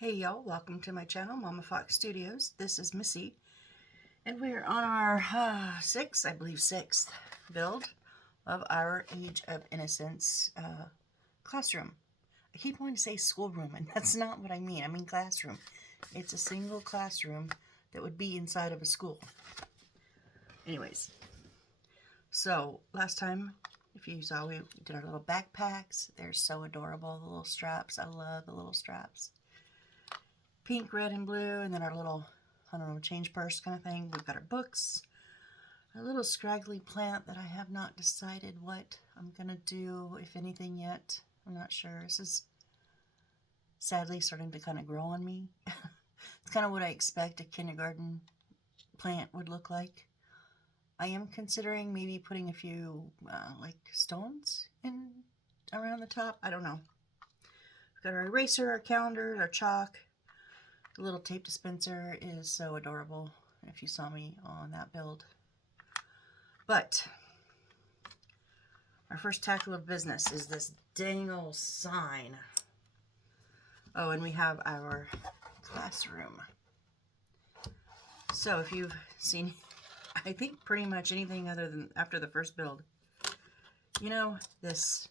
Hey y'all, welcome to my channel, Mama Fox Studios. This is Missy, and we're on our sixth build of our Age of Innocence classroom. I keep wanting to say schoolroom, and that's not what I mean. I mean classroom. It's a single classroom that would be inside of a school. Anyways, so last time, if you saw, we did our little backpacks. They're so adorable, the little straps. I love the little straps. Pink, red, and blue, and then our little, I don't know, change purse kind of thing. We've got our books, a little scraggly plant that I have not decided what I'm going to do, if anything, yet. I'm not sure. This is sadly starting to kind of grow on me. It's kind of what I expect a kindergarten plant would look like. I am considering maybe putting a few, like, stones in around the top. I don't know. We've got our eraser, our calendar, our chalk. The little tape dispenser is so adorable, if you saw me on that build. But our first tackle of business is this dang old sign. Oh, and we have our classroom. So if you've seen, I think pretty much anything other than after the first build, you know, this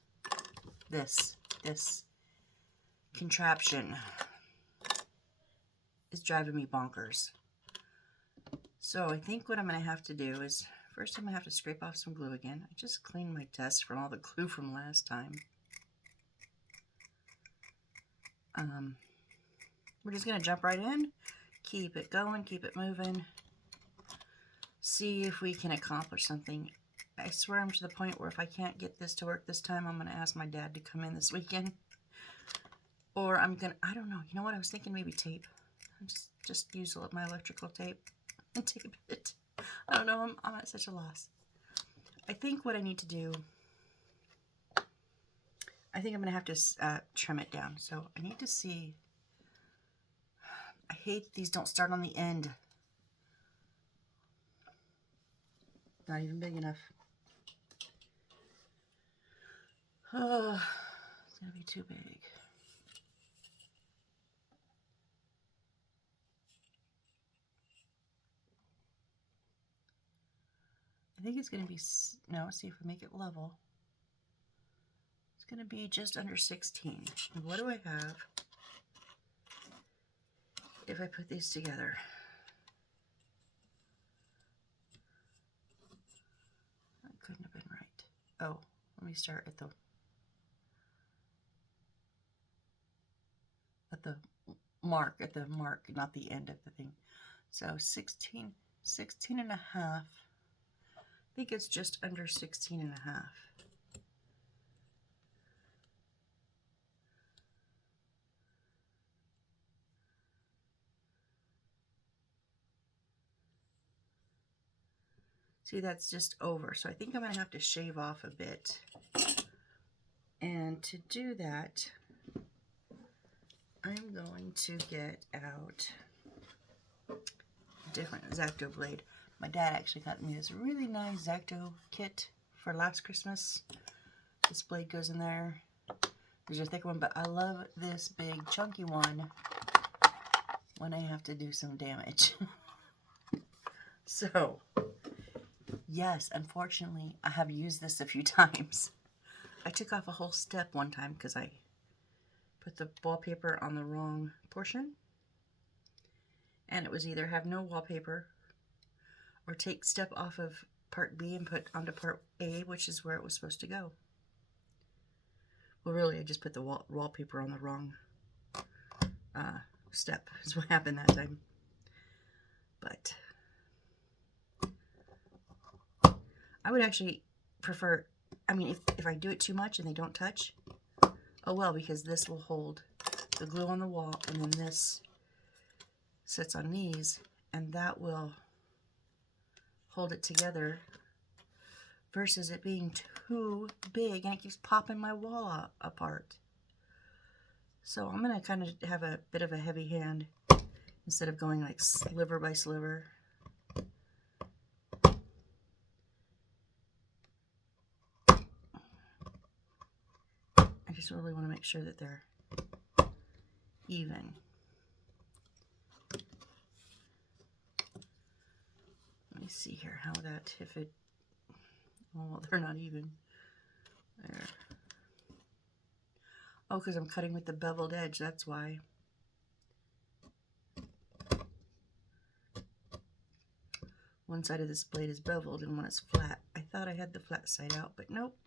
contraption is driving me bonkers. So I think what I'm going to have to do is, first I'm going to have to scrape off some glue again. I just cleaned my desk from all the glue from last time. We're just going to jump right in, keep it going, keep it moving, see if we can accomplish something. I swear I'm to the point where if I can't get this to work this time, I'm going to ask my dad to come in this weekend. Or I'm going to, I don't know, you know what, I was thinking maybe tape. Just use my electrical tape and tape it. I don't know, I'm at such a loss. I think what I need to do, I think I'm going to have to trim it down. So I need to see, I hate these don't start on the end. Not even big enough. Oh, it's going to be too big. I think it's going to be, no, let's see if we make it level. It's going to be just under 16. And what do I have if I put these together? That couldn't have been right. Oh, let me start at the mark, not the end of the thing. So 16 and a half. I think it's just under 16 and a half. See, that's just over. So I think I'm going to have to shave off a bit. And to do that, I'm going to get out a different X-Acto blade. My dad actually got me this really nice X-Acto kit for last Christmas. This blade goes in there. There's a thicker one, but I love this big chunky one when I have to do some damage. So, yes, unfortunately, I have used this a few times. I took off a whole step one time because I put the wallpaper on the wrong portion. And it was either have no wallpaper or take step off of part B and put onto part A, which is where it was supposed to go. Well, really, I just put the wallpaper on the wrong step is what happened that time. But I would actually prefer, I mean, if I do it too much and they don't touch, oh well, because this will hold the glue on the wall, and then this sits on these, and that will hold it together, versus it being too big and it keeps popping my wall apart. So I'm going to kind of have a bit of a heavy hand instead of going like sliver by sliver. I just really want to make sure that they're even. see here how that, if it, oh, they're not even. There. Oh, because I'm cutting with the beveled edge, that's why. One side of this blade is beveled and one is flat. I thought I had the flat side out, but nope.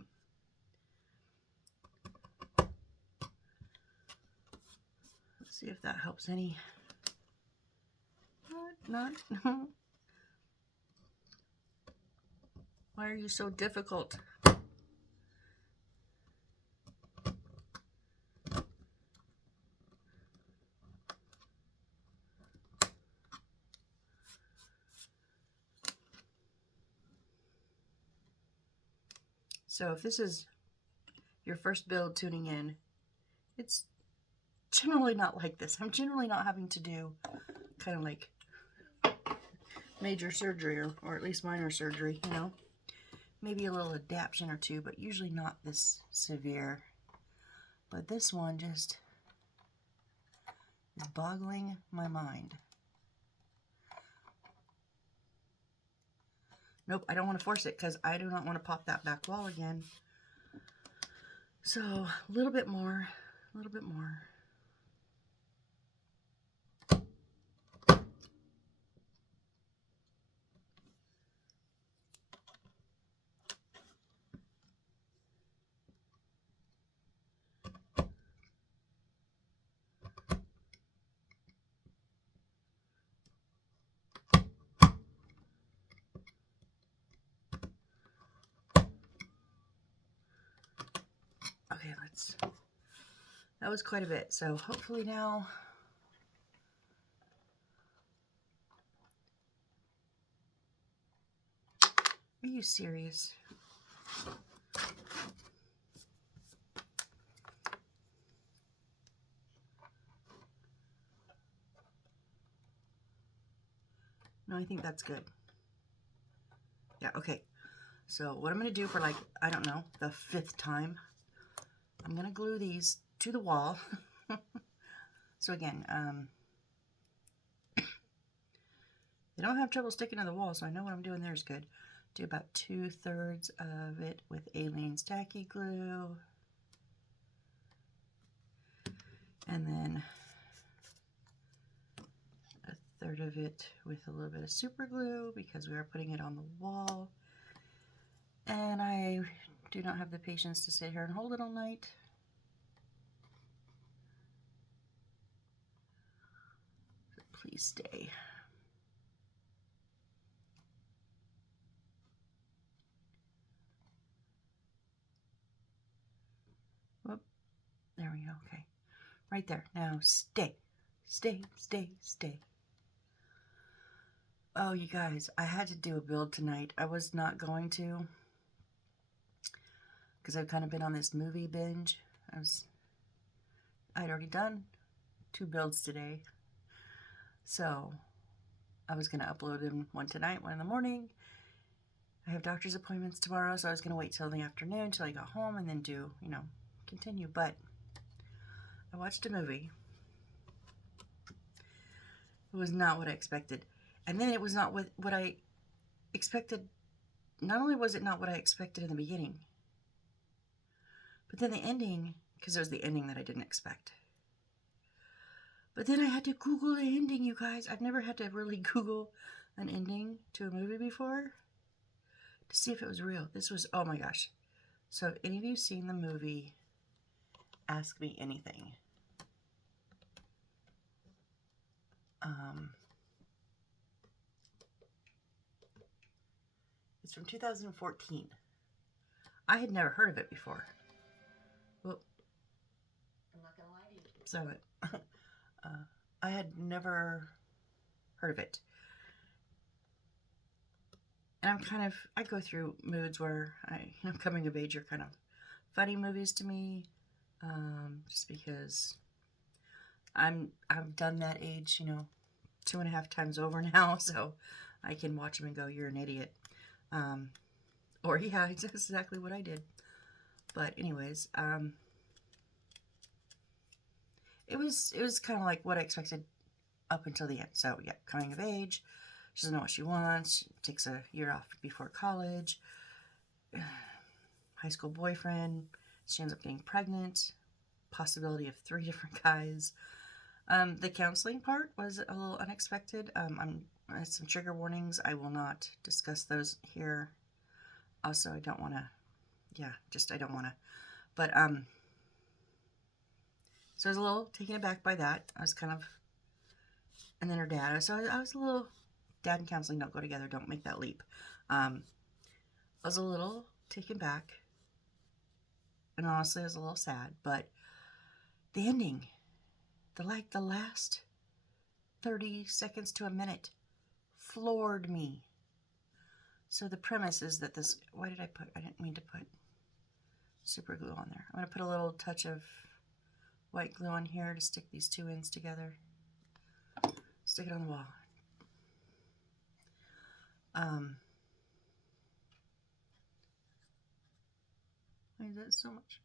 Let's see if that helps any. Not. Why are you so difficult? So if this is your first build tuning in, it's generally not like this. I'm generally not having to do kind of like major surgery or at least minor surgery, you know. Maybe a little adaptation or two, but usually not this severe. But this one just is boggling my mind. Nope, I don't want to force it because I do not want to pop that back wall again. So a little bit more, a little bit more. Okay, that was quite a bit. So hopefully now, are you serious? No, I think that's good. Yeah, okay. So what I'm going to do for like, I don't know, the 5th time, I'm going to glue these to the wall. So again, they don't have trouble sticking to the wall, so I know what I'm doing there is good. Do about 2/3 of it with Aleene's tacky glue. And then a 1/3 of it with a little bit of super glue because we are putting it on the wall. And I do not have the patience to sit here and hold it all night. So please stay. Whoop. There we go. Okay. Right there. Now stay. Stay, stay, stay. Oh, you guys, I had to do a build tonight. I was not going to because I've kind of been on this movie binge. I'd already done 2 builds today. So I was going to upload them, one tonight, one in the morning. I have doctor's appointments tomorrow, so I was going to wait till the afternoon, till I got home, and then do, you know, continue. But I watched a movie. It was not what I expected. And then it was not what I expected. Not only was it not what I expected in the beginning, but then the ending, because it was the ending that I didn't expect. But then I had to Google the ending, you guys. I've never had to really Google an ending to a movie before to see if it was real. This was, oh my gosh. So if any of you seen the movie Ask Me Anything? It's from 2014. I had never heard of it before. Well, I'm not going to lie to you. So I had never heard of it. And I go through moods where coming of age are kind of funny movies to me, just because I've done that age, 2.5 times over now, so I can watch them and go, you're an idiot. Or yeah, that's exactly what I did. But anyways, it was kind of like what I expected up until the end. So yeah, coming of age, She doesn't know what she wants. She takes a year off before college. High school boyfriend. She ends up getting pregnant. Possibility of 3 different guys. The counseling part was a little unexpected. Some trigger warnings. I will not discuss those here. Also, I don't want to. Yeah, I don't want to. But so I was a little taken aback by that. I was kind of, and then her dad. So I was a little. Dad and counseling don't go together. Don't make that leap. I was a little taken back, and honestly, I was a little sad. But the ending, the last 30 seconds to a minute, floored me. So the premise is that this. Why did I put? I didn't mean to put super glue on there. I'm going to put a little touch of white glue on here to stick these 2 ends together. Stick it on the wall. Why is that so much?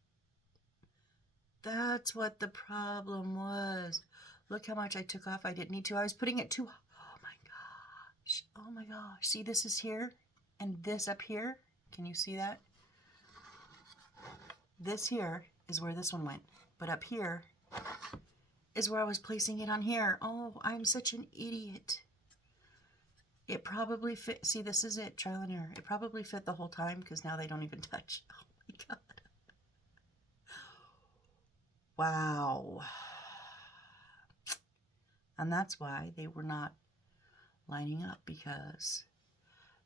That's what the problem was. Look how much I took off. I didn't need to. I was putting it too. Oh my gosh. Oh my gosh. See, this is here and this up here. Can you see that? This here is where this one went. But up here is where I was placing it on here. Oh, I'm such an idiot. It probably fit. See, this is it. Trial and error. It probably fit the whole time because now they don't even touch. Oh my God. Wow. And that's why they were not lining up, because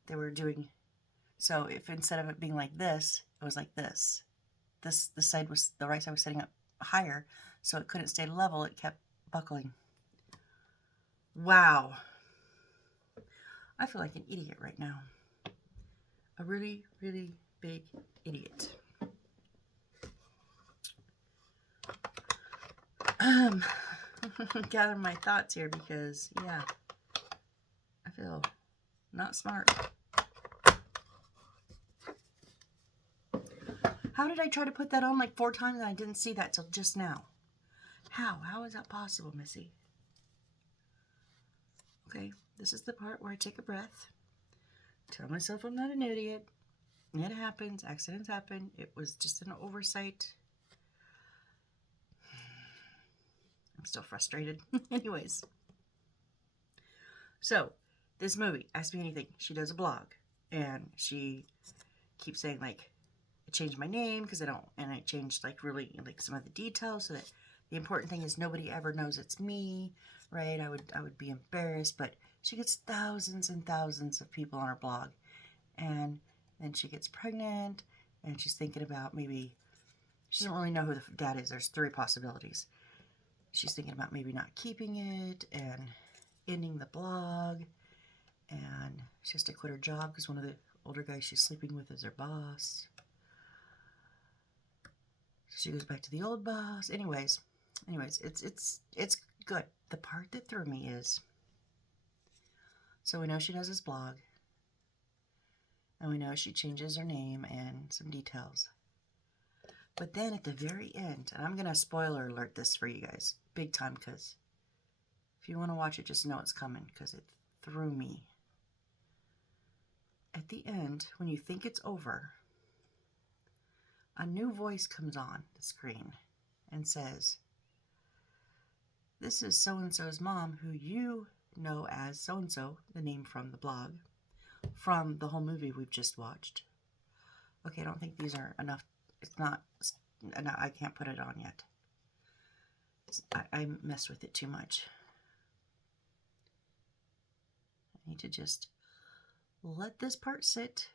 they were doing, so if instead of it being like this, it was like this. The right side was setting up higher, so it couldn't stay level, it kept buckling. Wow. I feel like an idiot right now. A really, really big idiot. Gather my thoughts here because, yeah, I feel not smart. How did I try to put that on like 4 times and I didn't see that till just now? How? How is that possible, Missy? Okay, this is the part where I take a breath, tell myself I'm not an idiot. It happens. Accidents happen. It was just an oversight. I'm still frustrated. Anyways. So, this movie, Ask Me Anything, she does a blog. And she keeps saying, like, I changed my name because I don't, and I changed, like, really, like, some of the details so that the important thing is nobody ever knows it's me, right? I would be embarrassed, but she gets thousands and thousands of people on her blog. And then she gets pregnant, and she's thinking about maybe, she doesn't really know who the dad is. There's 3 possibilities. She's thinking about maybe not keeping it and ending the blog, and she has to quit her job because one of the older guys she's sleeping with is her boss. She goes back to the old boss. Anyways, it's good. The part that threw me is, so we know she does this blog, and we know she changes her name and some details. But then at the very end, and I'm going to spoiler alert this for you guys, big time, because if you want to watch it, just know it's coming, because it threw me. At the end, when you think it's over, a new voice comes on the screen and says, "This is so-and-so's mom, who you know as so-and-so," the name from the blog, from the whole movie we've just watched. Okay, I don't think these are enough. It's not, I can't put it on yet. I mess with it too much. I need to just let this part sit,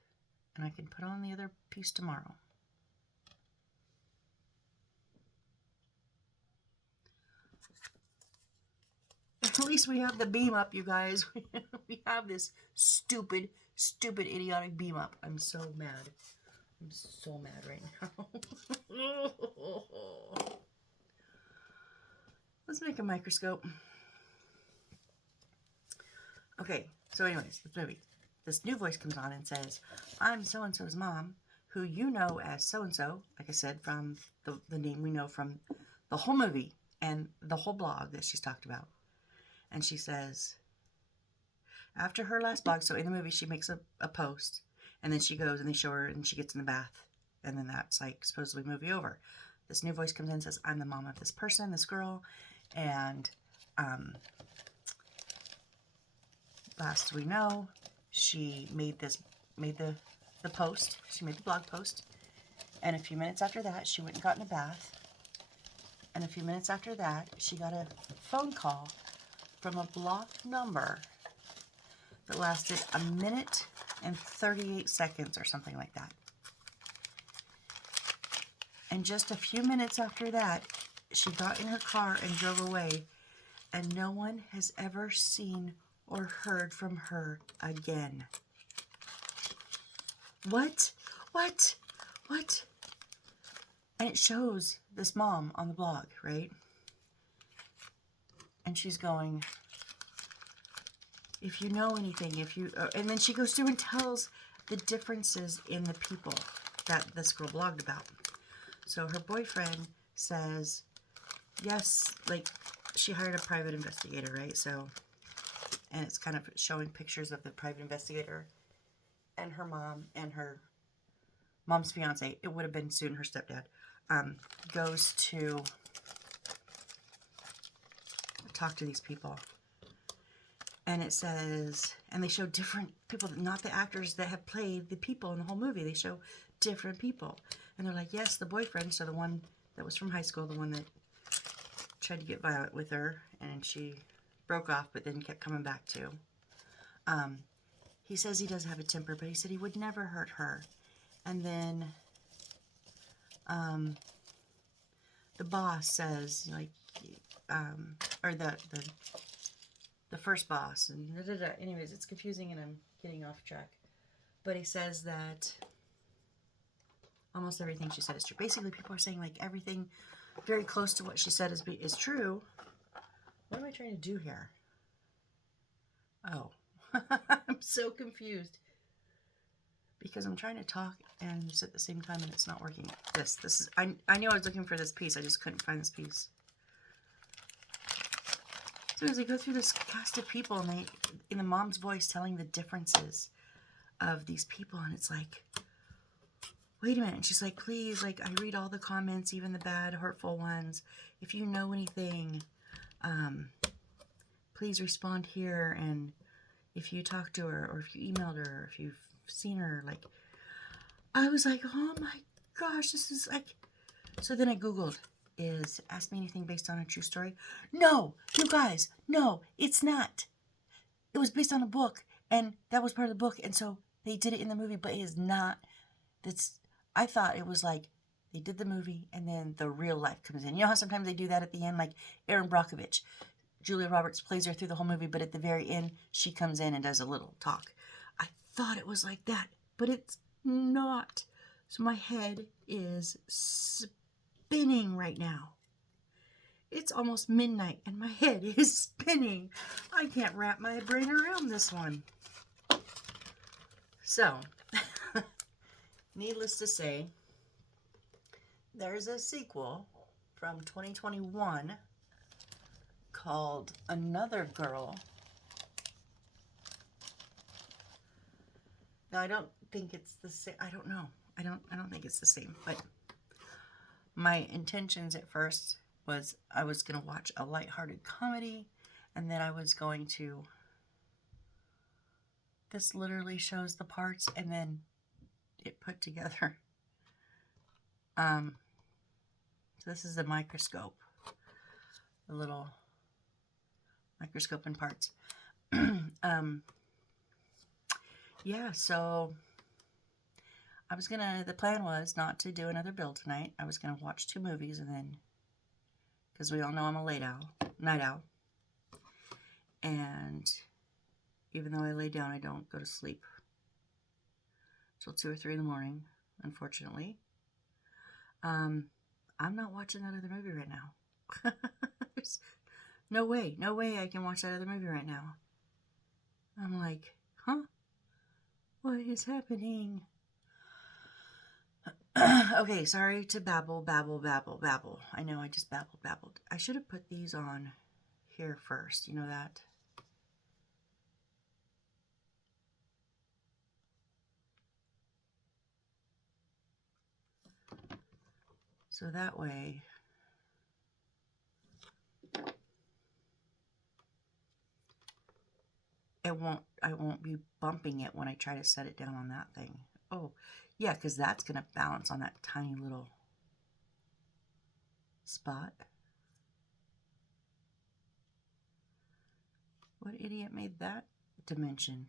and I can put on the other piece tomorrow. At least we have the beam up, you guys. We have this stupid, idiotic beam up. I'm so mad. I'm so mad right now. Let's make a microscope. Okay, so anyways, this movie. This new voice comes on and says, "I'm so-and-so's mom, who you know as so-and-so," like I said, from the name we know from the whole movie and the whole blog that she's talked about. And she says, After her last blog, so in the movie, she makes a post, and then she goes and they show her, and she gets in the bath, and then that's like supposedly movie over. This new voice comes in and says, I'm the mom of this person, this girl, and last we know, she made the post. She made the blog post, and a few minutes after that, she went and got in a bath, and a few minutes after that, she got a phone call from a blocked number that lasted 1 minute and 38 seconds or something like that. And just a few minutes after that, she got in her car and drove away, and no one has ever seen or heard from her again. What? What? What? And it shows this mom on the blog, right? And she's going, if you know anything, and then she goes through and tells the differences in the people that this girl blogged about. So her boyfriend says, yes, like, she hired a private investigator, right? So, and it's kind of showing pictures of the private investigator and her mom and her mom's fiance. It would have been soon her stepdad. Goes to talk to these people. And it says, and they show different people, not the actors that have played the people in the whole movie. They show different people. And they're like, yes, the boyfriend, so the one that was from high school, the one that tried to get violent with her, and she broke off, but then kept coming back to. He says he does have a temper, but he said he would never hurt her. And then the boss says, like, or the first boss, and anyways, it's confusing and I'm getting off track. But he says that almost everything she said is true. Basically, people are saying, like, everything very close to what she said is true. What am I trying to do here? Oh, I'm so confused. Because I'm trying to talk and at the same time and it's not working. This is, I knew I was looking for this piece. I just couldn't find this piece. So as they go through this cast of people and they, in the mom's voice, telling the differences of these people, and it's like, wait a minute. And she's like, please, like, I read all the comments, even the bad, hurtful ones. If you know anything, please respond here. And if you talked to her, or if you emailed her, or if you've seen her, like, I was like, oh my gosh, this is like, so then I Googled, is Ask Me Anything based on a true story? No, you guys, no, it's not. It was based on a book, and that was part of the book, and so they did it in the movie, but it is not. I thought it was like they did the movie, and then the real life comes in. You know how sometimes they do that at the end, like Erin Brockovich. Julia Roberts plays her through the whole movie, but at the very end, she comes in and does a little talk. I thought it was like that, but it's not. So my head is spinning right now. It's almost midnight and my head is spinning. I can't wrap my brain around this one. So, needless to say, there's a sequel from 2021 called Another Girl. Now, I don't think it's the same. I don't know. I don't think it's the same. But my intentions at first was I was going to watch a lighthearted comedy, and then I was going to. This literally shows the parts, and then it put together. So this is the microscope, the little microscope and parts. Yeah, so the plan was not to do another build tonight. I was gonna watch 2 movies, and then, because we all know I'm a night owl, and even though I lay down, I don't go to sleep till 2 or 3 in the morning, unfortunately. I'm not watching that other movie right now. There's no way I can watch that other movie right now. I'm like, huh? What is happening? Okay, sorry to babble. I know I just babbled. I should have put these on here first. You know that? So that way I won't be bumping it when I try to set it down on that thing. Oh, yeah, because that's going to balance on that tiny little spot. What idiot made that dimension?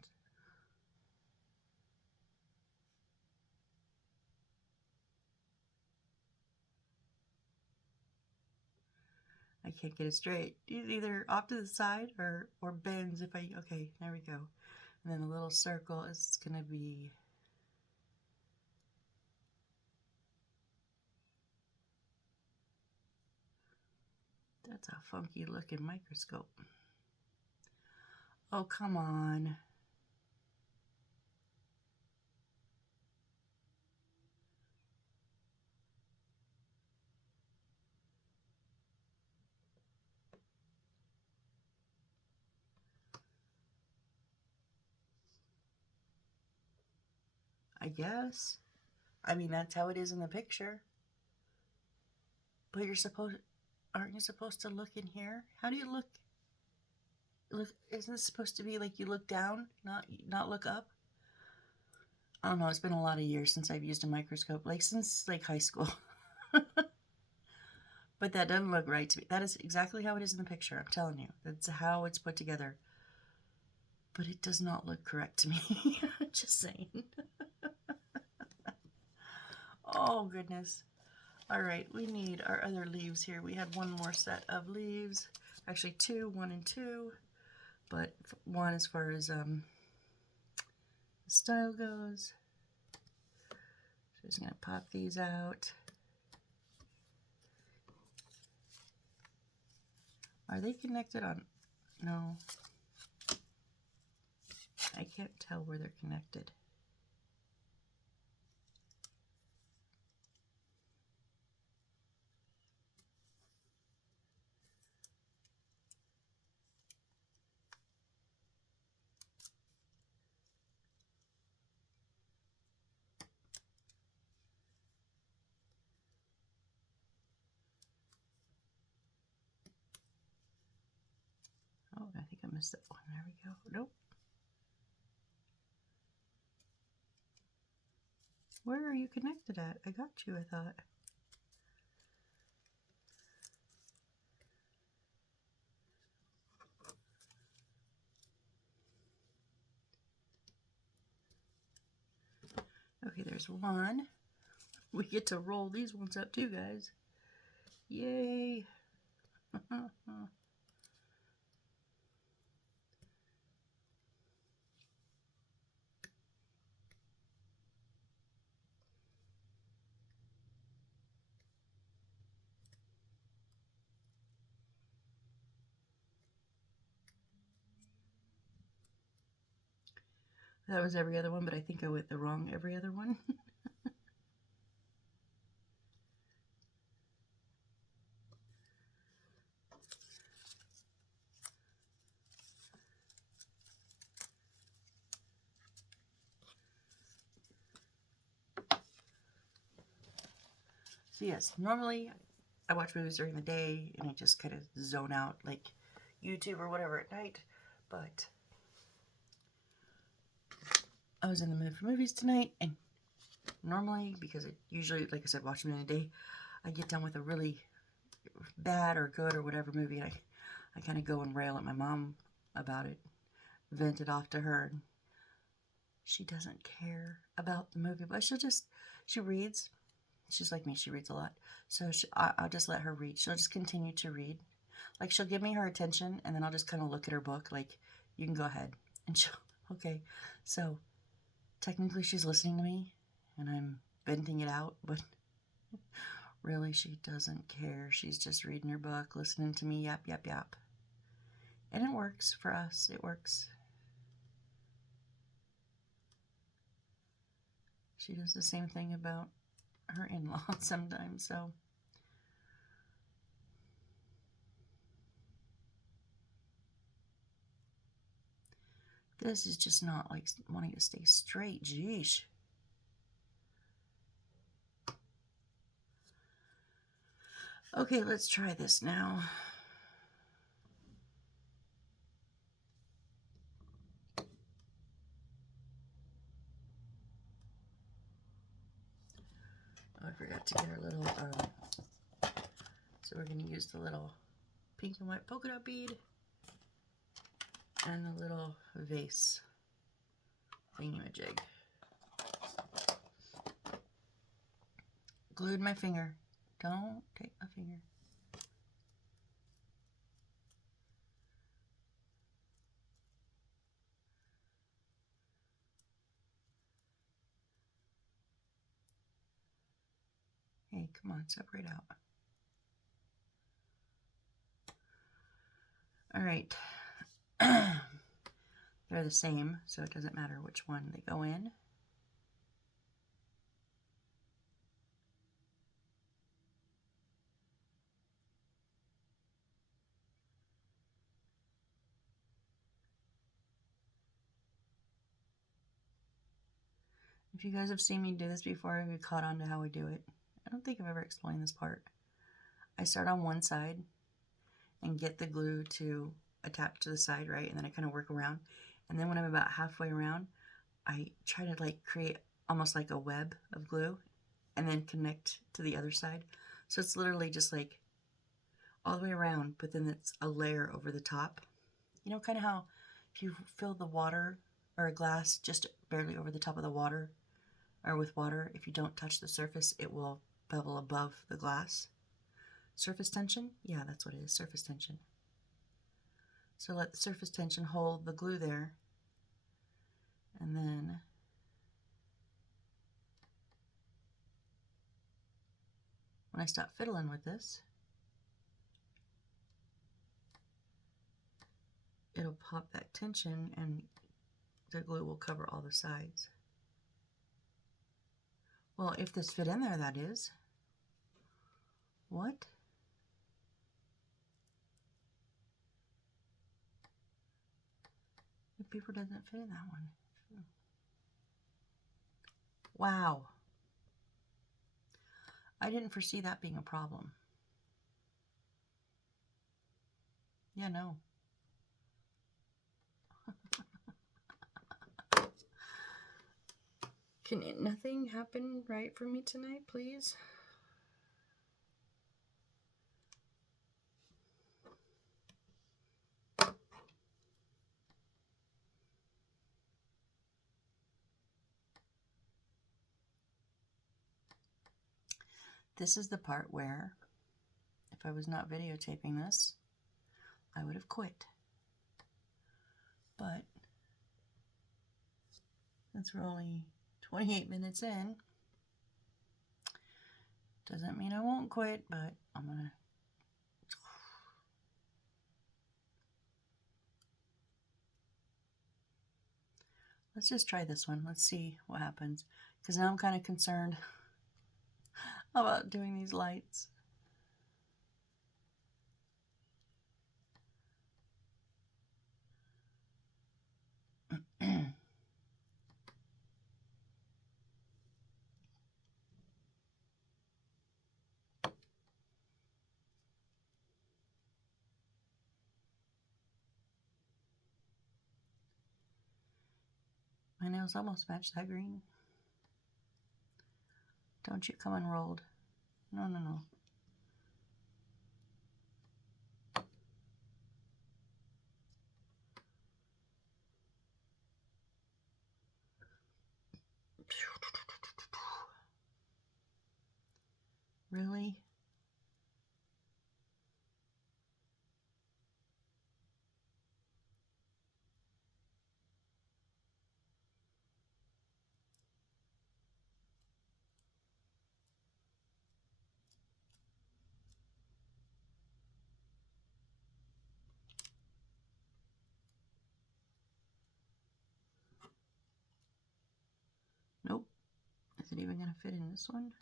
I can't get it straight. It's either off to the side or bends if I, okay, there we go. And then the little circle is going to be, that's a funky looking microscope. Oh, come on. I guess. I mean, that's how it is in the picture. But aren't you supposed to look in here? How do you look? Look, isn't it supposed to be like you look down, not look up? I don't know. It's been a lot of years since I've used a microscope, like since like high school. But that doesn't look right to me. That is exactly how it is in the picture. I'm telling you, that's how it's put together. But it does not look correct to me. Just saying. Oh goodness. All right, we need our other leaves here. We had one more set of leaves, actually two, 1 and 2, but one as far as style goes. So I'm just gonna pop these out. Are they connected on? No. I can't tell where they're connected. Oh, I think I missed that one. There we go. Nope. Where are you connected at? I got you, I thought. Okay, there's one. We get to roll these ones up too, guys. Yay! That was every other one, but I think I went the wrong every other one. So yes, normally I watch movies during the day and I just kind of zone out like YouTube or whatever at night, but I was in the mood for movies tonight, and normally, because I usually, like I said, watch them in a day, I get done with a really bad or good or whatever movie, and I kind of go and rail at my mom about it, vent it off to her. She doesn't care about the movie, but she reads. She's like me, she reads a lot. So I'll just let her read. She'll just continue to read. Like, she'll give me her attention, and then I'll just kind of look at her book, like, you can go ahead. And she'll, okay. So technically she's listening to me, and I'm venting it out, but really she doesn't care. She's just reading her book, listening to me yap, yap, yap. And it works for us. It works. She does the same thing about her in-laws sometimes, so. This is just not like wanting to stay straight. Geesh. Okay, let's try this now. Oh, I forgot to get our little, so we're going to use the little pink and white polka dot bead and the little vase thingamajig. Glued my finger. Don't take my finger. Hey, come on, separate out. All right. They're the same, so it doesn't matter which one they go in. If you guys have seen me do this before, you caught on to how we do it. I don't think I've ever explained this part. I start on one side and get the glue to attach to the side, right? And then I kind of work around. And then when I'm about halfway around, I try to like create almost like a web of glue and then connect to the other side. So it's literally just like all the way around, but then it's a layer over the top. You know, kind of how if you fill the water or a glass just barely over the top of the water, or with water, if you don't touch the surface, it will bubble above the glass. Surface tension? Yeah, that's what it is, surface tension. So let the surface tension hold the glue there, and then when I stop fiddling with this, it'll pop that tension and the glue will cover all the sides. Well, if this fit in there, that is. What? The paper doesn't fit in that one. Wow. I didn't foresee that being a problem. Yeah, no. Can nothing happen right for me tonight, please? This is the part where, if I was not videotaping this, I would have quit. But since we're only 28 minutes in, doesn't mean I won't quit, but I'm gonna. Let's just try this one. Let's see what happens. Because now I'm kind of concerned about doing these lights. My nails almost match that green. Don't you come unrolled. No, no, no. Really? Nope. Is it even going to fit in this one?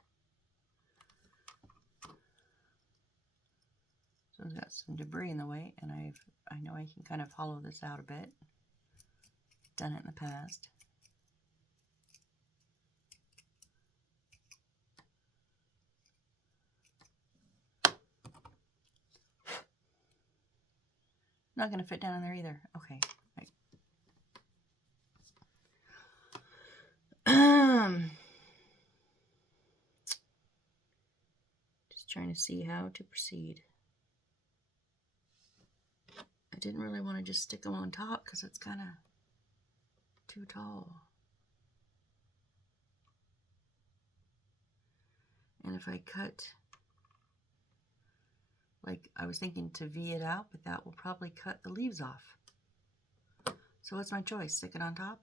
So it's got some debris in the way, and I know I can kind of hollow this out a bit. Done it in the past. Not going to fit down in there either. Okay. Right. Just trying to see how to proceed. I didn't really want to just stick them on top because it's kind of too tall. And if I cut, like I was thinking to V it out, but that will probably cut the leaves off. So what's my choice? Stick it on top?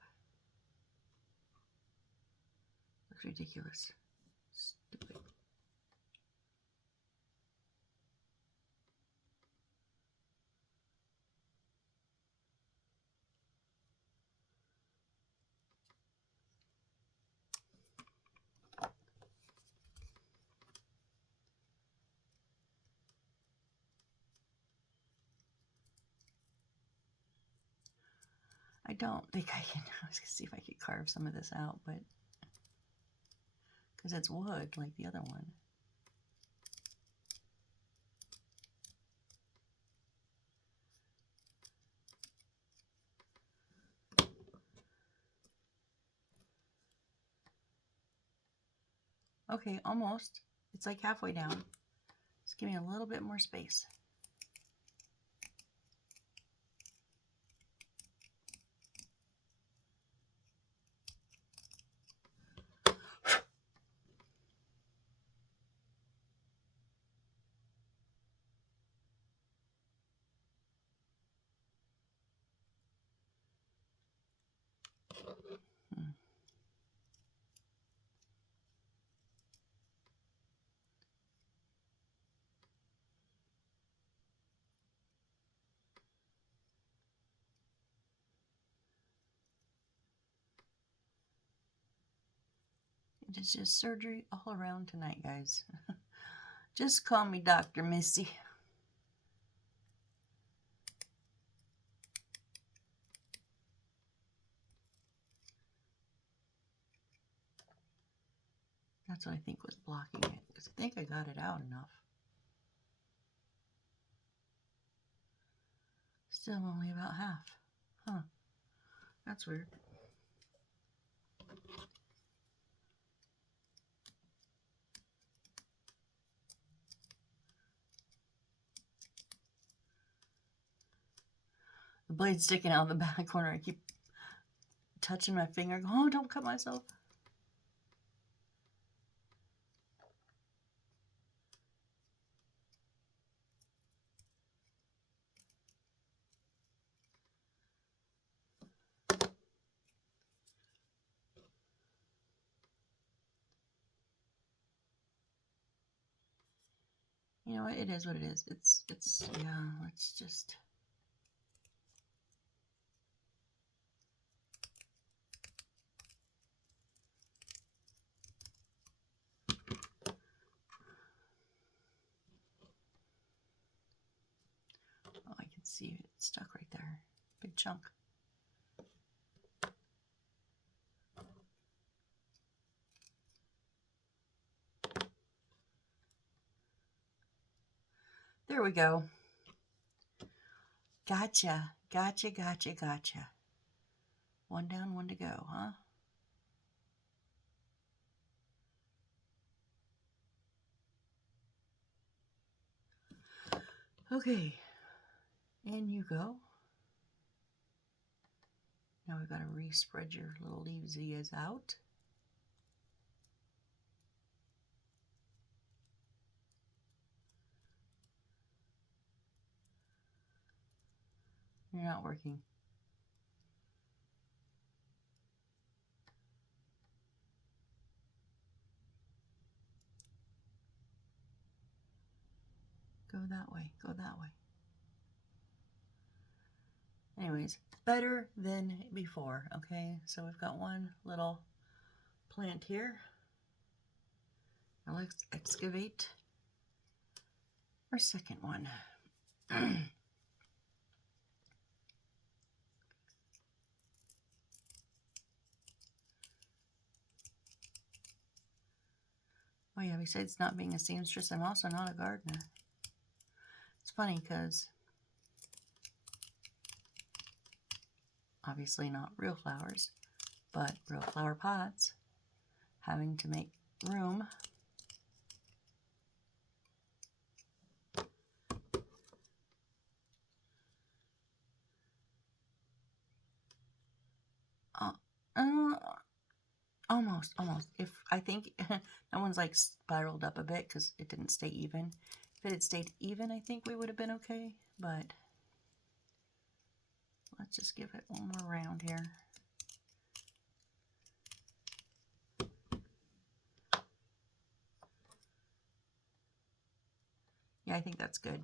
Looks ridiculous. Stupid. I don't think I can. I was going to see if I could carve some of this out, but because it's wood like the other one. Okay, almost. It's like halfway down. Just give me a little bit more space. It is just surgery all around tonight, guys. Just call me Dr. Missy. That's what I think was blocking it, because I think I got it out enough. Still only about half. Huh. That's weird. The blade's sticking out of the back corner. I keep touching my finger. Oh, don't cut myself. You know what? It is what it is. Yeah, let's just... Oh, I can see it stuck right there. Big chunk. There we go. Gotcha. Gotcha, gotcha, gotcha. One down, one to go, huh? Okay. In you go. Now we've got to re-spread your little leavesies out. You're not working. Go that way. Go that way. Anyways, better than before, okay? So we've got one little plant here. Now let's excavate our second one. Oh yeah, besides not being a seamstress, I'm also not a gardener. It's funny because Obviously not real flowers, but real flower pots, having to make room. Almost. If I think that one's like spiraled up a bit because it didn't stay even. If it had stayed even, I think we would have been okay, but let's just give it one more round here. Yeah, I think that's good.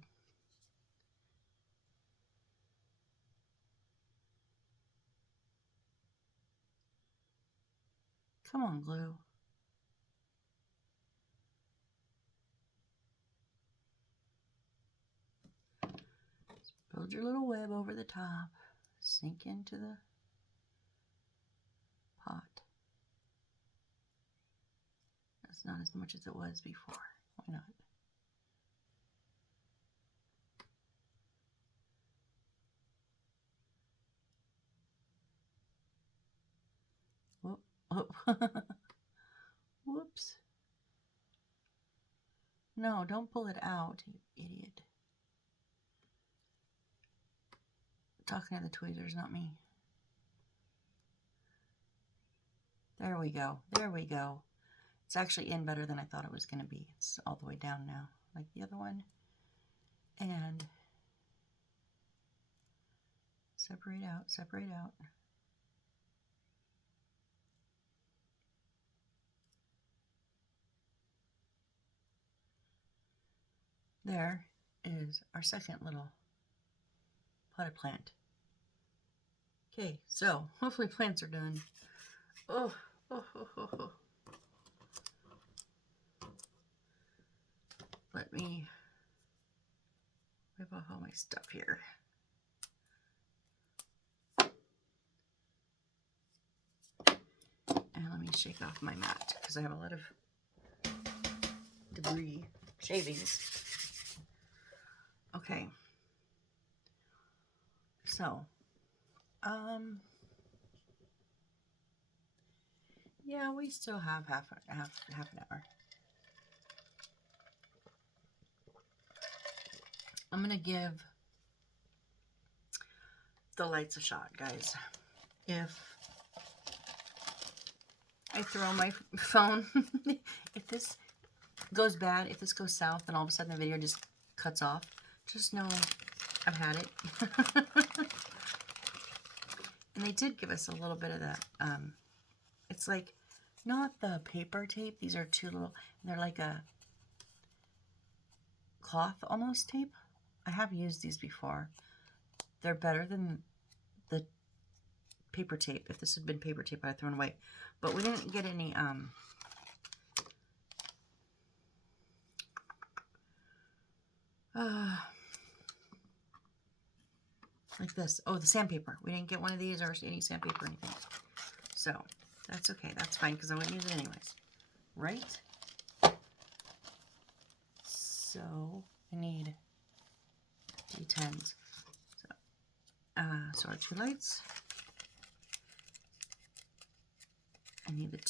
Come on, glue. Build your little web over the top. Sink into the pot. That's not as much as it was before. Why not? Whoop, whoop. Whoops. No, don't pull it out, you idiot. Talking to the tweezers, not me. There we go. There we go. It's actually in better than I thought it was going to be. It's all the way down now, like the other one. And separate out, separate out. There is our second little potted plant. Okay, so hopefully plants are done. Oh. Let me wipe off all my stuff here. And let me shake off my mat because I have a lot of debris, shavings. Okay. So, yeah, we still have half an hour. I'm gonna give the lights a shot, guys. If I throw my phone, if this goes bad, if this goes south, and all of a sudden the video just cuts off, just know I've had it. And they did give us a little bit of that. It's like not the paper tape. These are two little. They're like a cloth almost tape. I have used these before. They're better than the paper tape. If this had been paper tape, I'd have thrown away. But we didn't get any like this. Oh, the sandpaper. We didn't get one of these or any sandpaper or anything. So that's okay. That's fine because I wouldn't use it anyways. Right? So I need D10s. So our two lights. I need these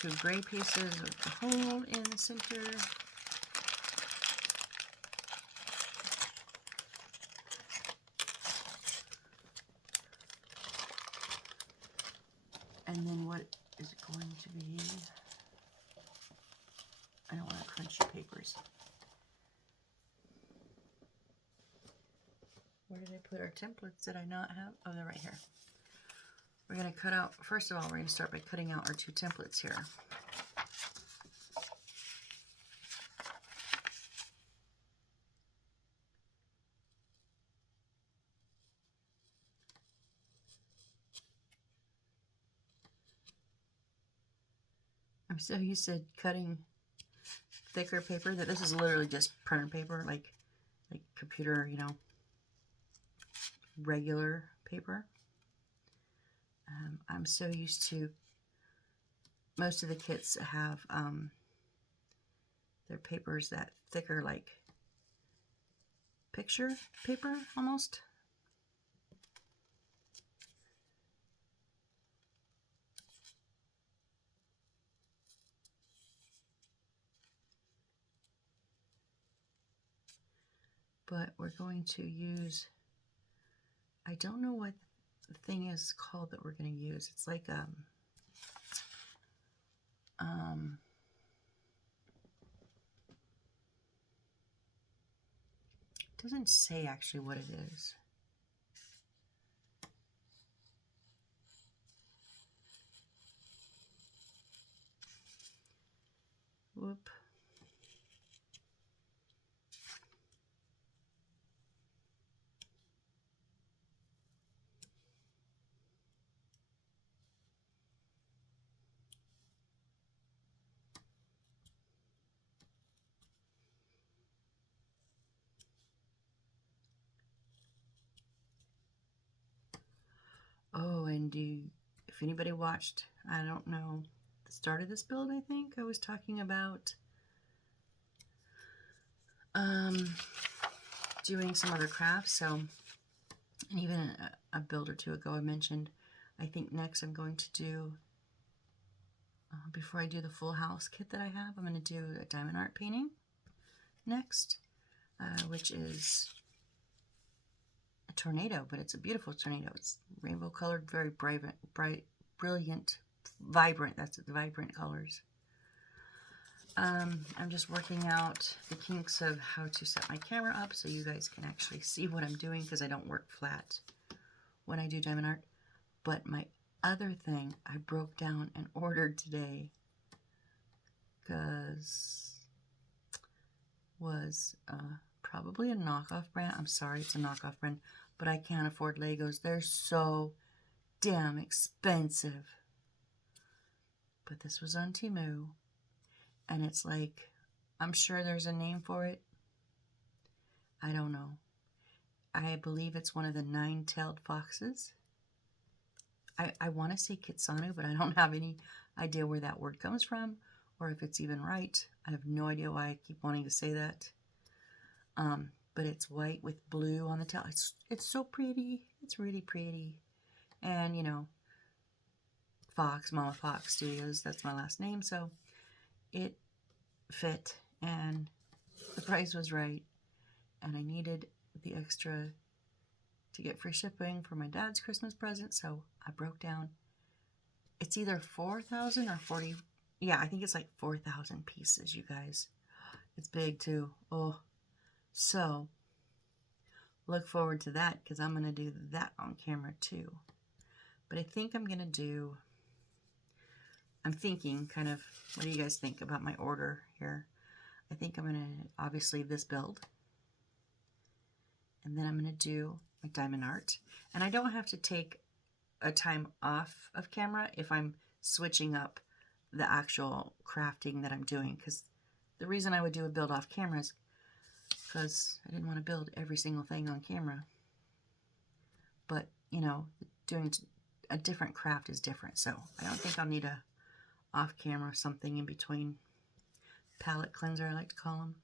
two gray pieces with the hole in the center. And then what is it going to be? I don't want to crunch your papers. Where did I put our templates? Did I not have? Oh, they're right here. We're going to cut out, first of all, we're going to start by cutting out our two templates here. I'm so used to cutting thicker paper that this is literally just printer paper, like computer, you know, regular paper. I'm so used to, most of the kits have their papers that thicker, like picture paper almost. but we're going to use, I don't know what the thing is called that we're going to use. It's like it doesn't say actually what it is. Whoop. Oh, and if anybody watched, I don't know, the start of this build, I think I was talking about doing some other crafts. So, and even a build or two ago I mentioned, I think next I'm going to do, before I do the full house kit that I have, I'm going to do a diamond art painting next, which is a tornado, but it's a beautiful tornado. It's rainbow colored, very bright, brilliant, vibrant. That's the vibrant colors. I'm just working out the kinks of how to set my camera up so you guys can actually see what I'm doing, because I don't work flat when I do diamond art. But my other thing I broke down and ordered today because was probably a knockoff brand. I'm sorry, it's a knockoff brand, but I can't afford Legos. They're so damn expensive. But this was on Temu, and it's like, I'm sure there's a name for it. I don't know. I believe it's one of the 9-tailed foxes. I want to say Kitsanu, but I don't have any idea where that word comes from or if it's even right. I have no idea why I keep wanting to say that. But it's white with blue on the tail. It's so pretty. It's really pretty. And, you know, Fox, Mama Fox Studios, that's my last name, so it fit, and the price was right, and I needed the extra to get free shipping for my dad's Christmas present, so I broke down. It's either 4,000 or 40, yeah, I think it's like 4,000 pieces, you guys. It's big too. Oh, so look forward to that, because I'm going to do that on camera too. But I think I'm going to do, I'm thinking kind of, what do you guys think about my order here? I think I'm going to, obviously, this build. And then I'm going to do my diamond art. And I don't have to take a time off of camera if I'm switching up the actual crafting that I'm doing. Because the reason I would do a build off camera is because I didn't want to build every single thing on camera. But, you know, doing a different craft is different. So I don't think I'll need a off camera something in between. Palette cleanser, I like to call them.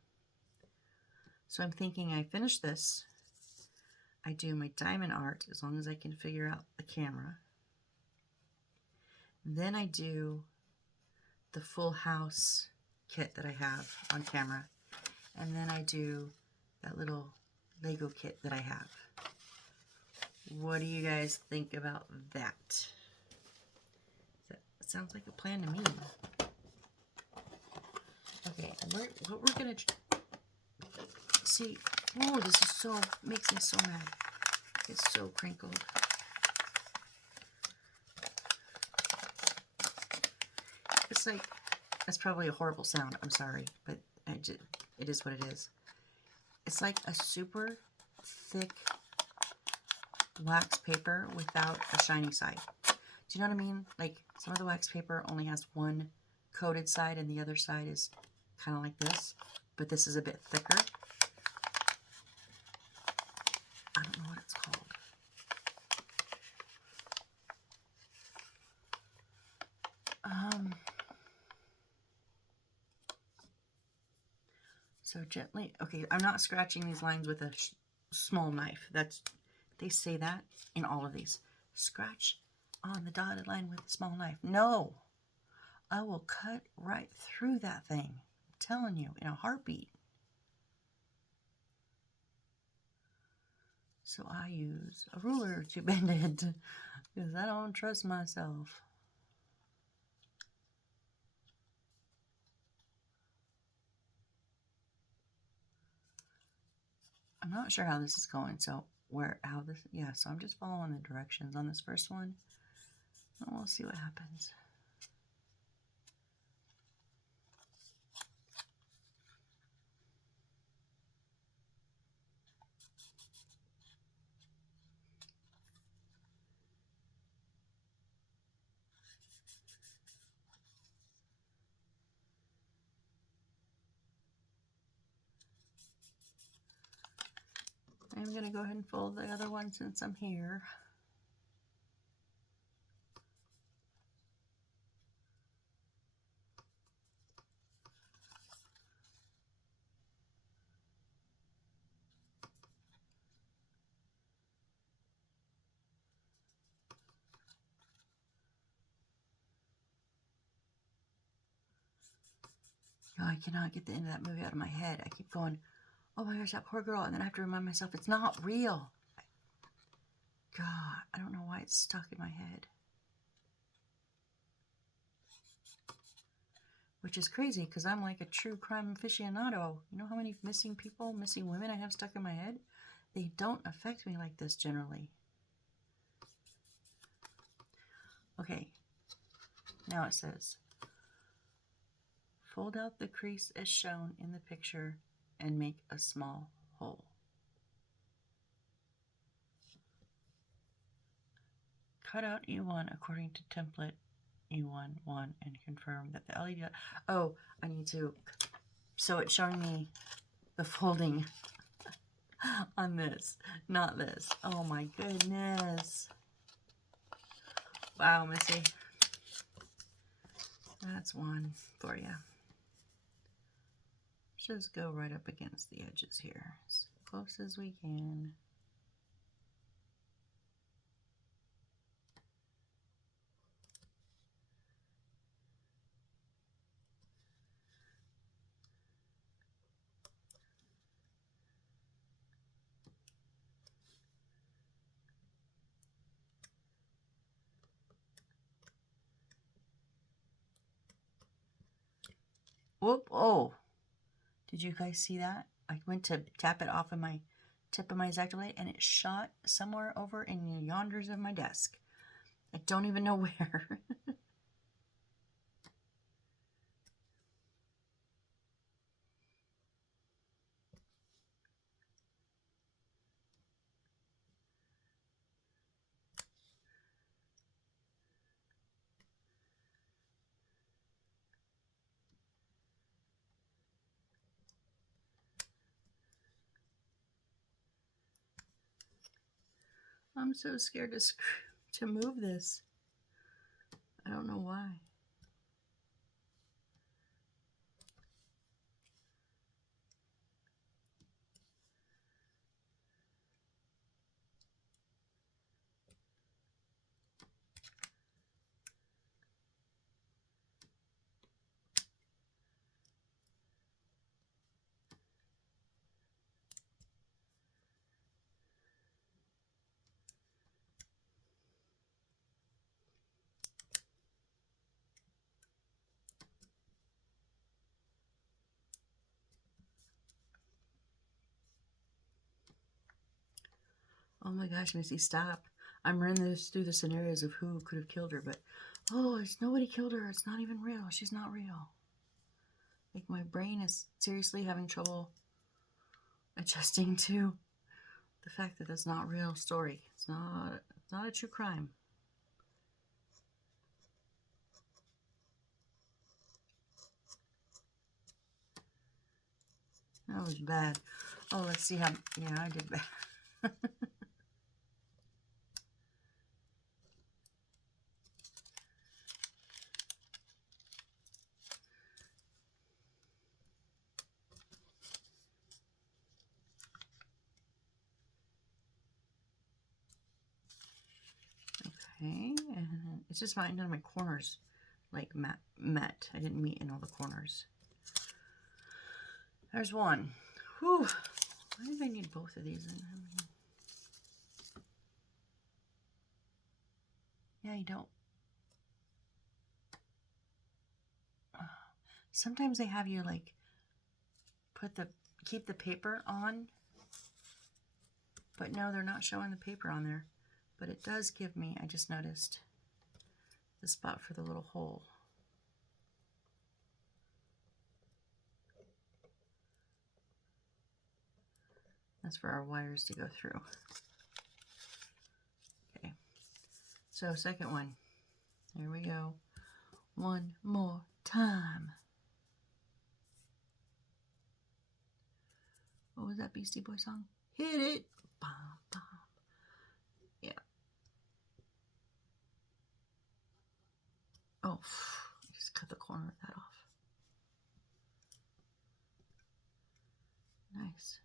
So I'm thinking I finish this. I do my diamond art as long as I can figure out the camera. Then I do the full house kit that I have on camera. And then I do that little Lego kit that I have. What do you guys think about that? That sounds like a plan to me. Okay, and what we're gonna see. Oh, this is so, makes me so mad. It's so crinkled. It's like, that's probably a horrible sound. I'm sorry, but it is what it is. It's like a super thick wax paper without a shiny side. Do you know what I mean? Like, some of the wax paper only has one coated side and the other side is kind of like this, but this is a bit thicker. I don't know what it's called. So gently, okay, I'm not scratching these lines with a small knife. They say that in all of these. Scratch on the dotted line with a small knife. No, I will cut right through that thing. I'm telling you, in a heartbeat. So I use a ruler to bend it because I don't trust myself. I'm not sure how this is going, so so I'm just following the directions on this first one, and we'll see what happens. I'm going to go ahead and fold the other one since I'm here. Oh, I cannot get the end of that movie out of my head. I keep going, oh my gosh, that poor girl. And then I have to remind myself it's not real. God, I don't know why it's stuck in my head. Which is crazy because I'm like a true crime aficionado. You know how many missing people, missing women I have stuck in my head? They don't affect me like this generally. Okay, now it says, fold out the crease as shown in the picture and make a small hole. Cut out E1 according to template E1 and confirm that the LED... Oh, I need to... So it's showing me the folding on this, not this. Oh my goodness. Wow, Missy. That's one for you. Just go right up against the edges here, as close as we can. Whoop, oh. Did you guys see that? I went to tap it off of my tip of my X-Acto blade and it shot somewhere over in the yonders of my desk. I don't even know where. I'm so scared to move this. I don't know why. Oh my gosh, Missy, stop. I'm running through the scenarios of who could have killed her, but oh, it's nobody killed her. It's not even real. She's not real. Like, my brain is seriously having trouble adjusting to the fact that that's not a real story. It's not a true crime. That was bad. Oh, let's see how, yeah, I did bad. Okay, and it's just none of my corners like met. I didn't meet in all the corners. There's one. Whew. Why did I need both of these? I don't. Sometimes they have you like keep the paper on, but no, they're not showing the paper on there. But it does give me, I just noticed, the spot for the little hole. That's for our wires to go through. Okay, so second one. There we go. One more time. What was that Beastie Boy song? Hit it. Bum, bum. Yeah. Oh, just cut the corner of that off. Nice.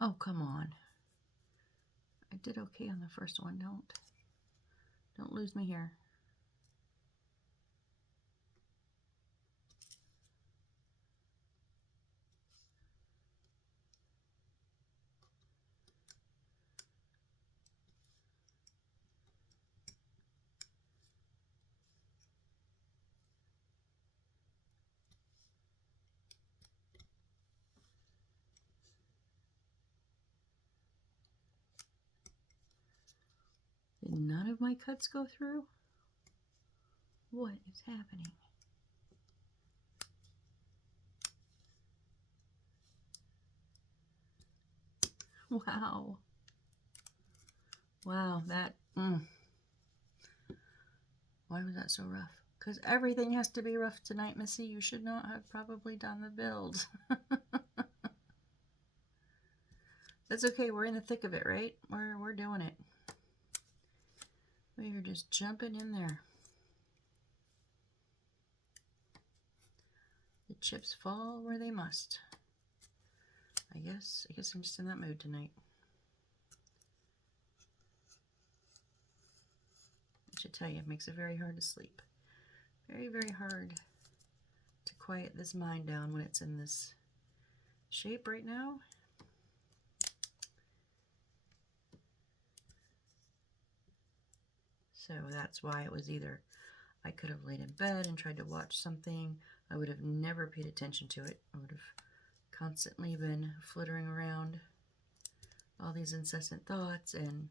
Oh, come on. I did okay on the first one. Don't lose me here. Did none of my cuts go through? What is happening? Wow. Wow, that, Why was that so rough? Because everything has to be rough tonight, Missy. You should not have probably done the build. That's okay. We're in the thick of it, right? We're doing it. We are just jumping in there. The chips fall where they must. I guess I'm just in that mood tonight. I should tell you, it makes it very hard to sleep. Very, very hard to quiet this mind down when it's in this shape right now. So that's why it was either I could have laid in bed and tried to watch something. I would have never paid attention to it. I would have constantly been flittering around all these incessant thoughts and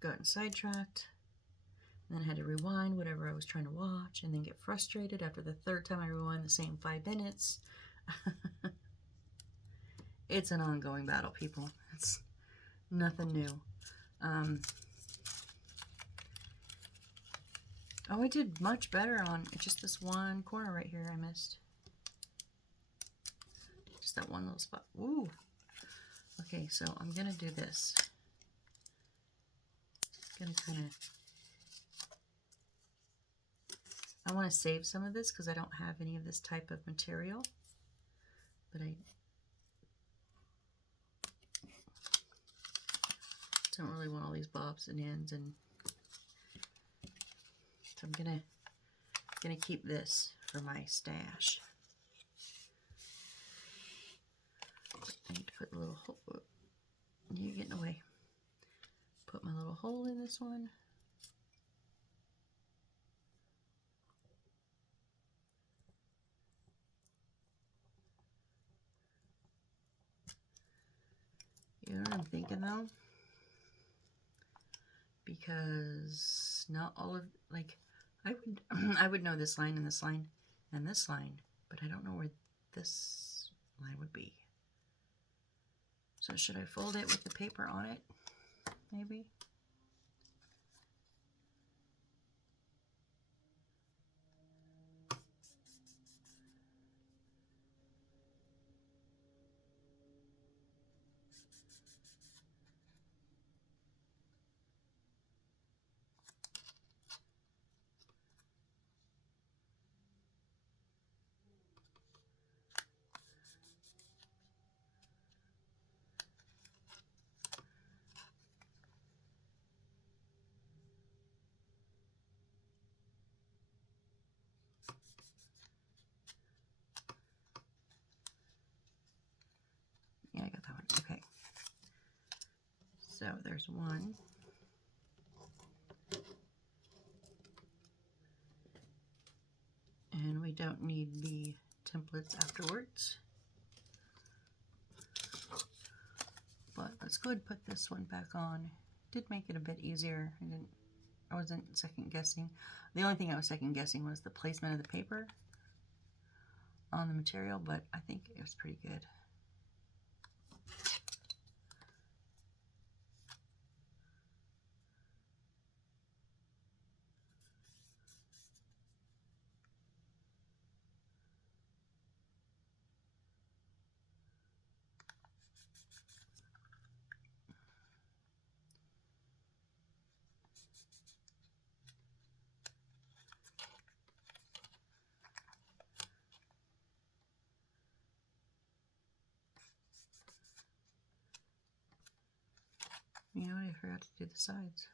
gotten sidetracked. And then I had to rewind whatever I was trying to watch and then get frustrated after the third time I rewind the same 5 minutes. It's an ongoing battle, people. It's nothing new. Oh, I did much better on just this one corner right here I missed. Just that one little spot. Ooh. Okay, so I'm going to do this. Going to kind of... I want to save some of this because I don't have any of this type of material. But I don't really want all these bobs and ends, and so I'm gonna keep this for my stash. I need to put a little hole. You're getting away. Put my little hole in this one. You know what I'm thinking though? Because not all of, like, I would know this line and this line and this line, but I don't know where this line would be. So should I fold it with the paper on it? Maybe. So there's one. And we don't need the templates afterwards. But let's go ahead and put this one back on. Did make it a bit easier. I wasn't second guessing. The only thing I was second guessing was the placement of the paper on the material, but I think it was pretty good. You know what? I forgot to do the sides.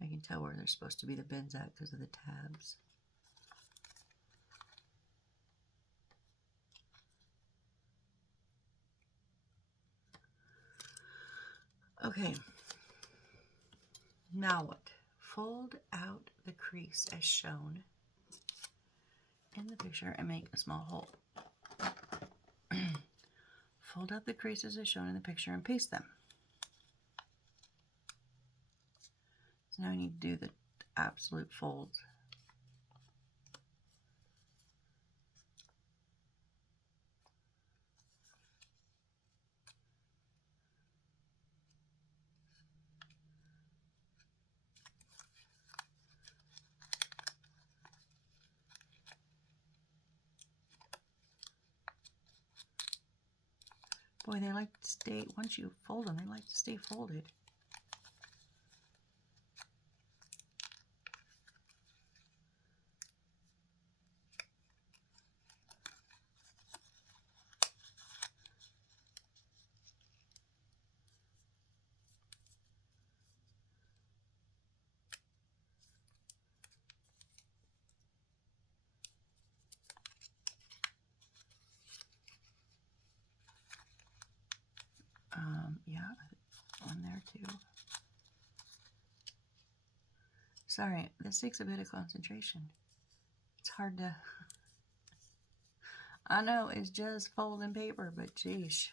I can tell where they're supposed to be the bins at because of the tabs. Okay, now what? Fold out the crease as shown in the picture and make a small hole. Fold out the creases as shown in the picture and paste them. So now I need to do the absolute folds. Boy, they like to stay, once you fold them, they like to stay folded. Yeah, one there too. Sorry, this takes a bit of concentration. It's hard to... I know, it's just folding paper, but geez.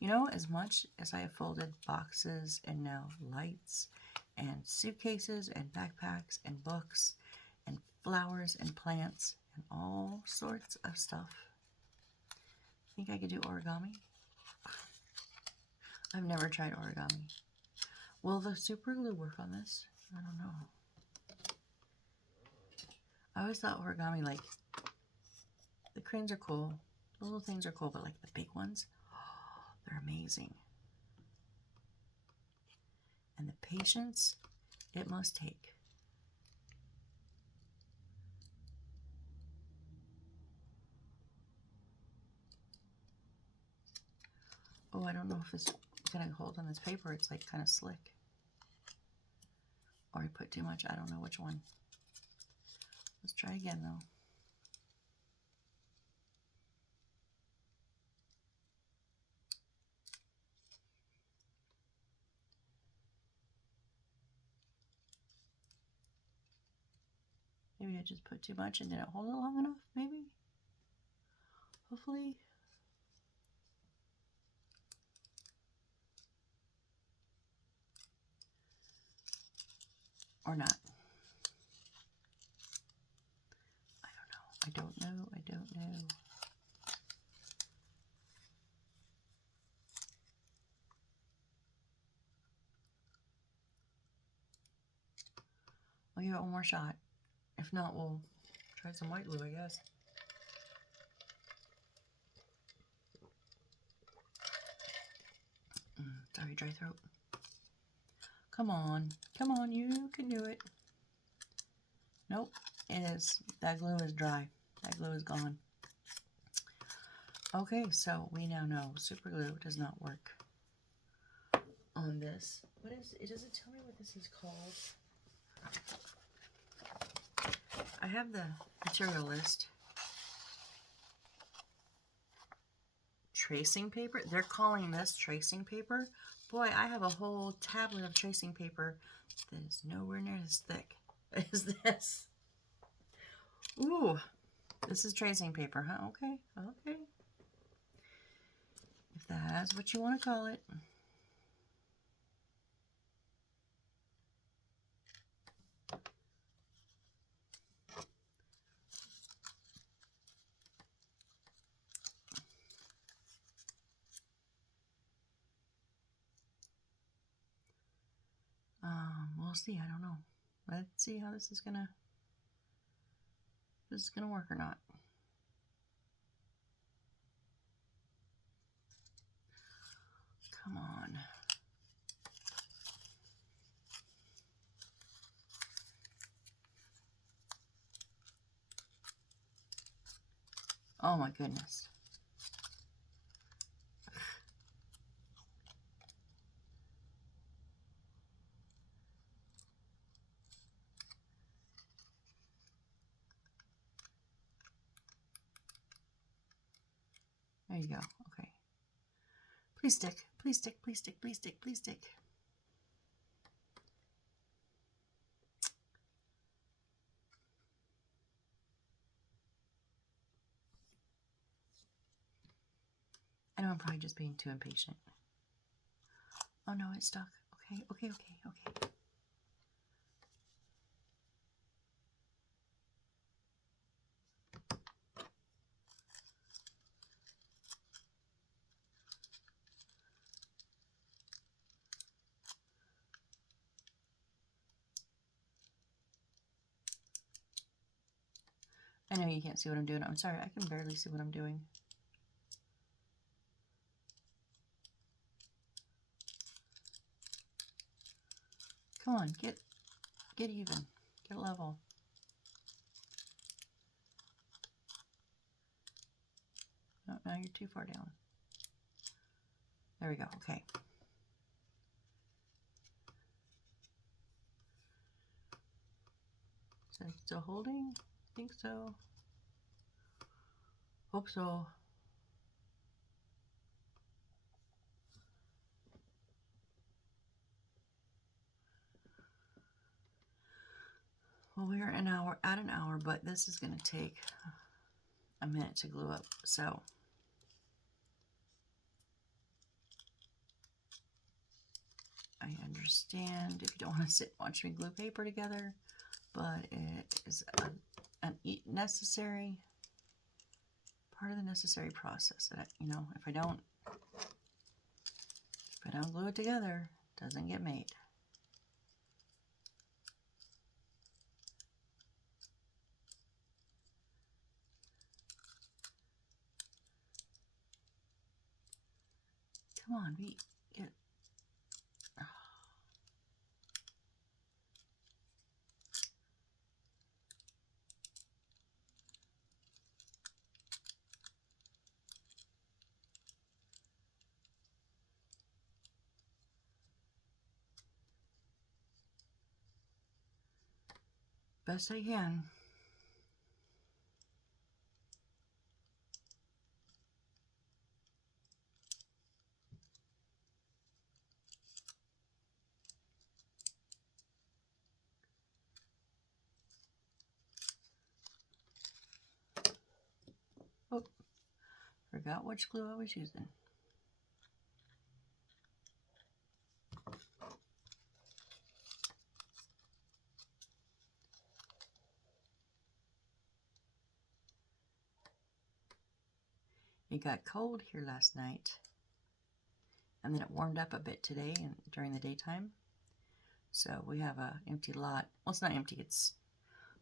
You know, as much as I have folded boxes and now lights and suitcases and backpacks and books and flowers and plants and all sorts of stuff, think I could do origami? I've never tried origami. Will the super glue work on this? I don't know. I always thought origami, like, the cranes are cool. The little things are cool, but like the big ones, oh, they're amazing. And the patience it must take. Oh, I don't know if it's going to hold on this paper. It's like kind of slick. Or I put too much. I don't know which one. Let's try again though. Maybe I just put too much and didn't hold it long enough, maybe? Hopefully. Or not. I don't know. I don't know. I'll give it one more shot. If not, we'll try some white glue, I guess. Sorry, dry throat. Come on. Come on, you can do it. Nope, it is. That glue is dry. That glue is gone. Okay, so we now know super glue does not work on this. What is it? Doesn't tell me what this is called. I have the material list. Tracing paper? They're calling this tracing paper? Boy, I have a whole tablet of tracing paper that is nowhere near as thick as this. Ooh, this is tracing paper, huh? Okay, okay. If that's what you want to call it. We'll see. I don't know. Let's see how this is gonna work or not. Come on. Oh my goodness. There you go. Okay. Please stick. Please stick. Please stick. Please stick. Please stick. I know I'm probably just being too impatient. Oh no, it's stuck. Okay, okay, okay, okay. I know you can't see what I'm doing. I'm sorry, I can barely see what I'm doing. Come on, get even. Get level. No, now you're too far down. There we go. Okay. Is it still holding? I think so. Hope so. Well, we're at an hour, but this is going to take a minute to glue up. So I understand if you don't want to sit and watch me glue paper together, but it is a necessary part of the necessary process. That, you know, if I don't glue it together, it doesn't get made. Come on, get. Oh. Best I can. Oh, forgot which glue I was using. It got cold here last night, and then it warmed up a bit today and during the daytime. So we have a empty lot. Well, it's not empty. It's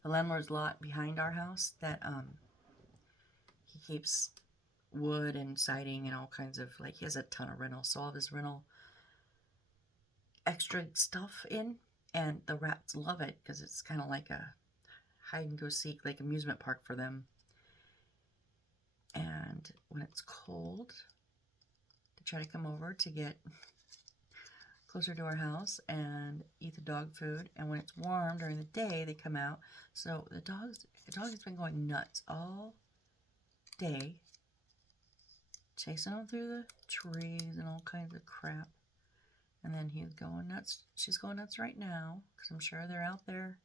the landlord's lot behind our house that he keeps wood and siding and all kinds of, like, he has a ton of rentals. So all of his rental extra stuff in, and the rats love it because it's kind of like a hide and go seek, like amusement park for them. And when it's cold to try to come over to get closer to our house and eat the dog food. And when it's warm during the day, they come out. So the dog has been going nuts all day, chasing them through the trees and all kinds of crap. And then he's going nuts. She's going nuts right now because I'm sure they're out there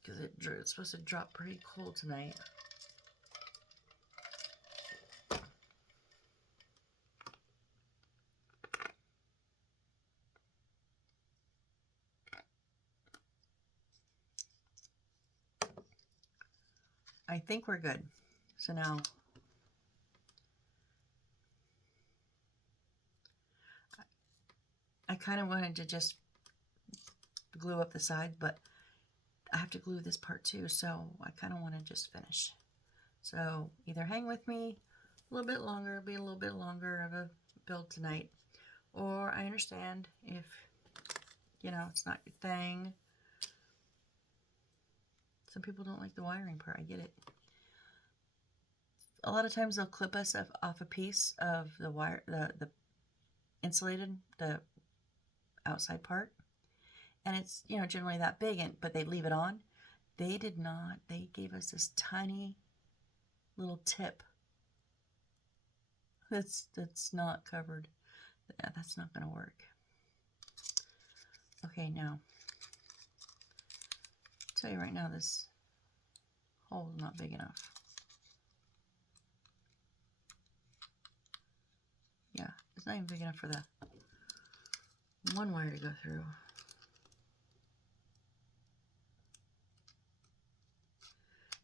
because it's supposed to drop pretty cold tonight. I think we're good. So now I kind of wanted to just glue up the side, but I have to glue this part too, so I kind of want to just finish. So either hang with me a little bit longer, be a little bit longer of a build tonight, or I understand if, you know, it's not your thing. Some people don't like the wiring part. I get it. A lot of times they'll clip us off a piece of the wire, the insulated, the outside part, and it's, you know, generally that big, but they leave it on. They did not. They gave us this tiny little tip that's not covered. Yeah, that's not going to work. Okay, now I'll tell you right now, this hole is not big enough. Yeah, it's not even big enough for the one wire to go through.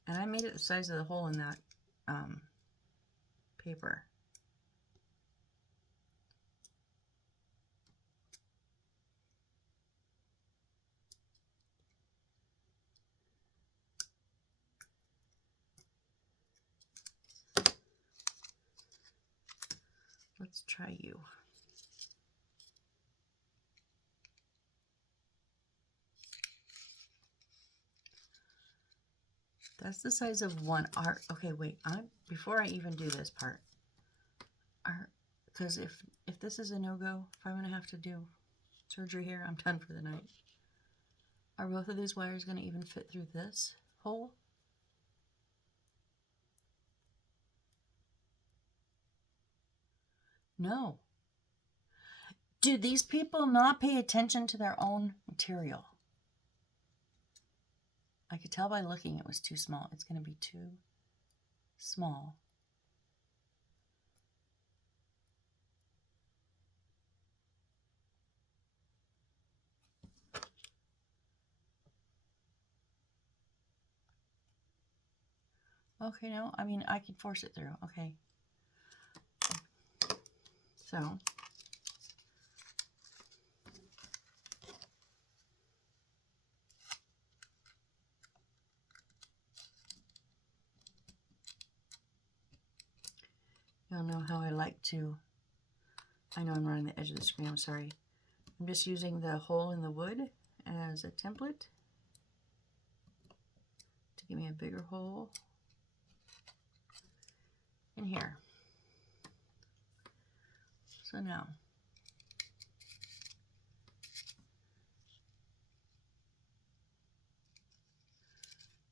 And I made it the size of the hole in that paper. Let's try you. That's the size of one. Okay, wait. Before I even do this part, because if this is a no-go, if I'm going to have to do surgery here, I'm done for the night. Are both of these wires going to even fit through this hole? No. Do these people not pay attention to their own material? I could tell by looking it was too small. It's going to be too small. Okay, no, I mean, I can force it through. Okay. So, you'll know how I like to. I know I'm running the edge of the screen, I'm sorry. I'm just using the hole in the wood as a template to give me a bigger hole in here. So now,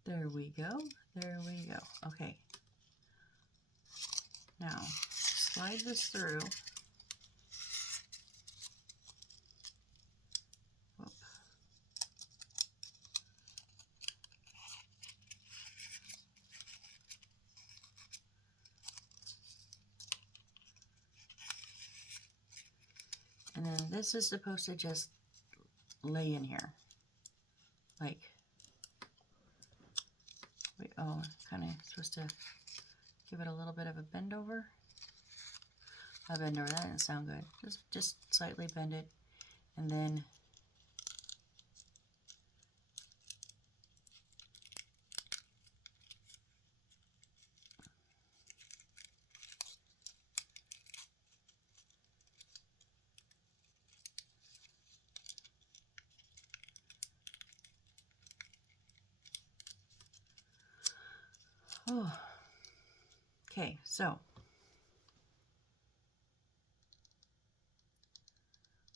there we go, there we go. Okay, now slide this through. Whoop. And then this is supposed to just lay in here, like, kind of supposed to give it a little bit of a bend over. A bend over, that didn't sound good. Just slightly bend it, and then Okay, so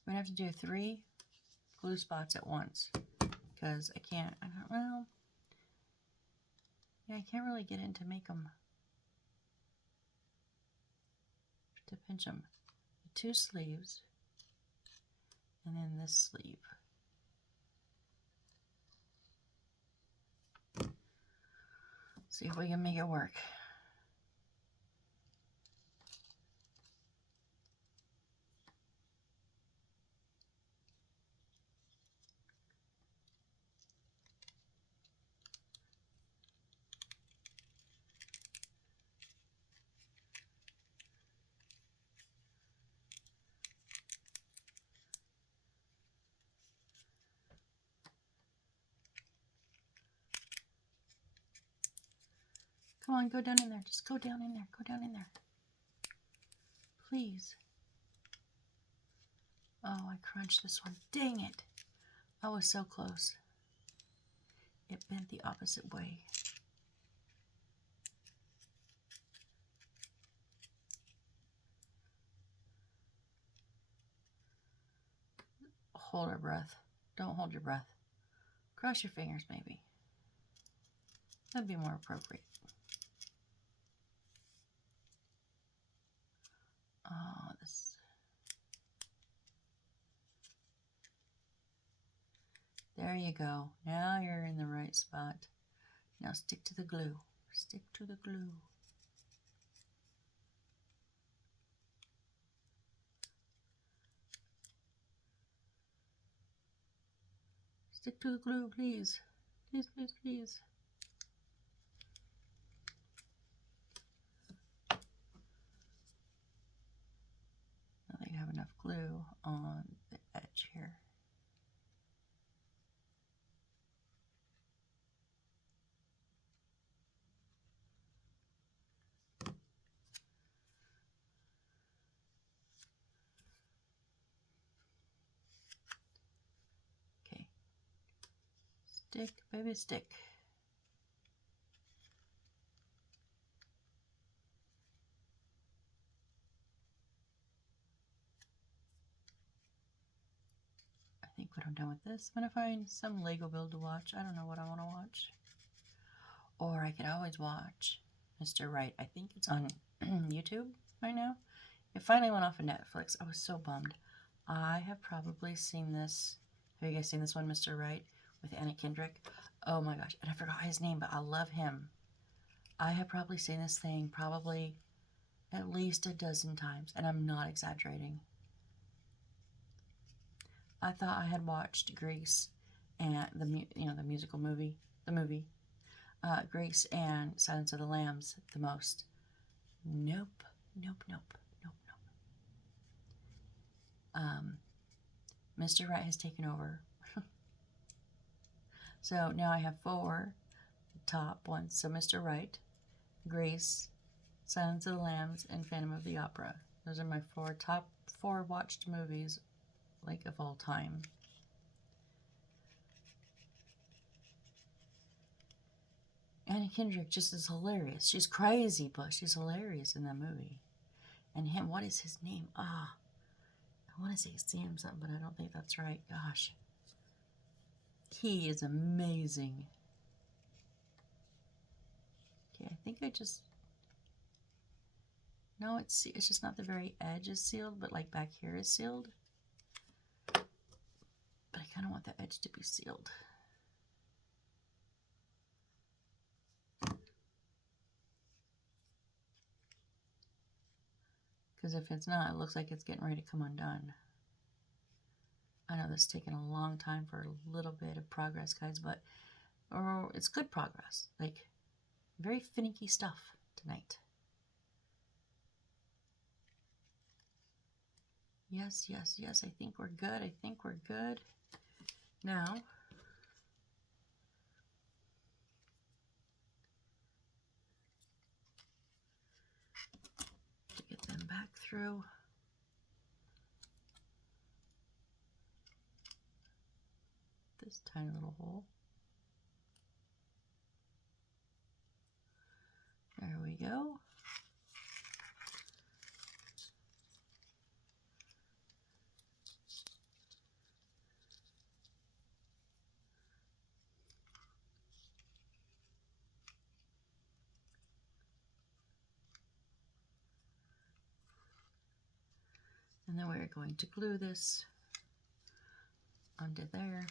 we're going to have to do 3 glue spots at once because I can't, well, yeah, I can't really get in to make them, to pinch them. 2 sleeves and then this sleeve. See if we can make it work. Come on, go down in there. Just go down in there. Go down in there. Please. Oh, I crunched this one. Dang it. I was so close. It bent the opposite way. Hold our breath. Don't hold your breath. Cross your fingers, maybe. That'd be more appropriate. Oh, this. There you go. Now you're in the right spot. Now stick to the glue. Stick to the glue. Stick to the glue, please. Please, please, please. Now that you have enough glue on the edge here. Okay. Stick, baby, stick. I think when I'm done with this, I'm going to find some Lego build to watch. I don't know what I want to watch. Or I could always watch Mr. Right. I think it's on YouTube right now. It finally went off of Netflix. I was so bummed. I have probably seen this. Have you guys seen this one, Mr. Right, with Anna Kendrick? Oh my gosh. And I forgot his name, but I love him. I have probably seen this thing probably at least a dozen times, and I'm not exaggerating. I thought I had watched Grease and the musical movie, Grease and Silence of the Lambs the most. Nope, nope, nope, nope, nope. Mr. Right has taken over. So now I have 4 top ones. So Mr. Right, Grease, Silence of the Lambs, and Phantom of the Opera. Those are my top 4 watched movies, like, of all time. Anna Kendrick just is hilarious. She's crazy, but she's hilarious in that movie. And him, what is his name? I want to say Sam something, but I don't think that's right. Gosh. He is amazing. Okay, I think I just... No, it's just not the very edge is sealed, but like back here is sealed. But I kind of want the edge to be sealed. Because if it's not, it looks like it's getting ready to come undone. I know this is taking a long time for a little bit of progress, guys, but it's good progress. Like, very finicky stuff tonight. Yes, yes, yes, I think we're good. I think we're good. Now, to get them back through. This tiny little hole. There we go. And then we're going to glue this onto there.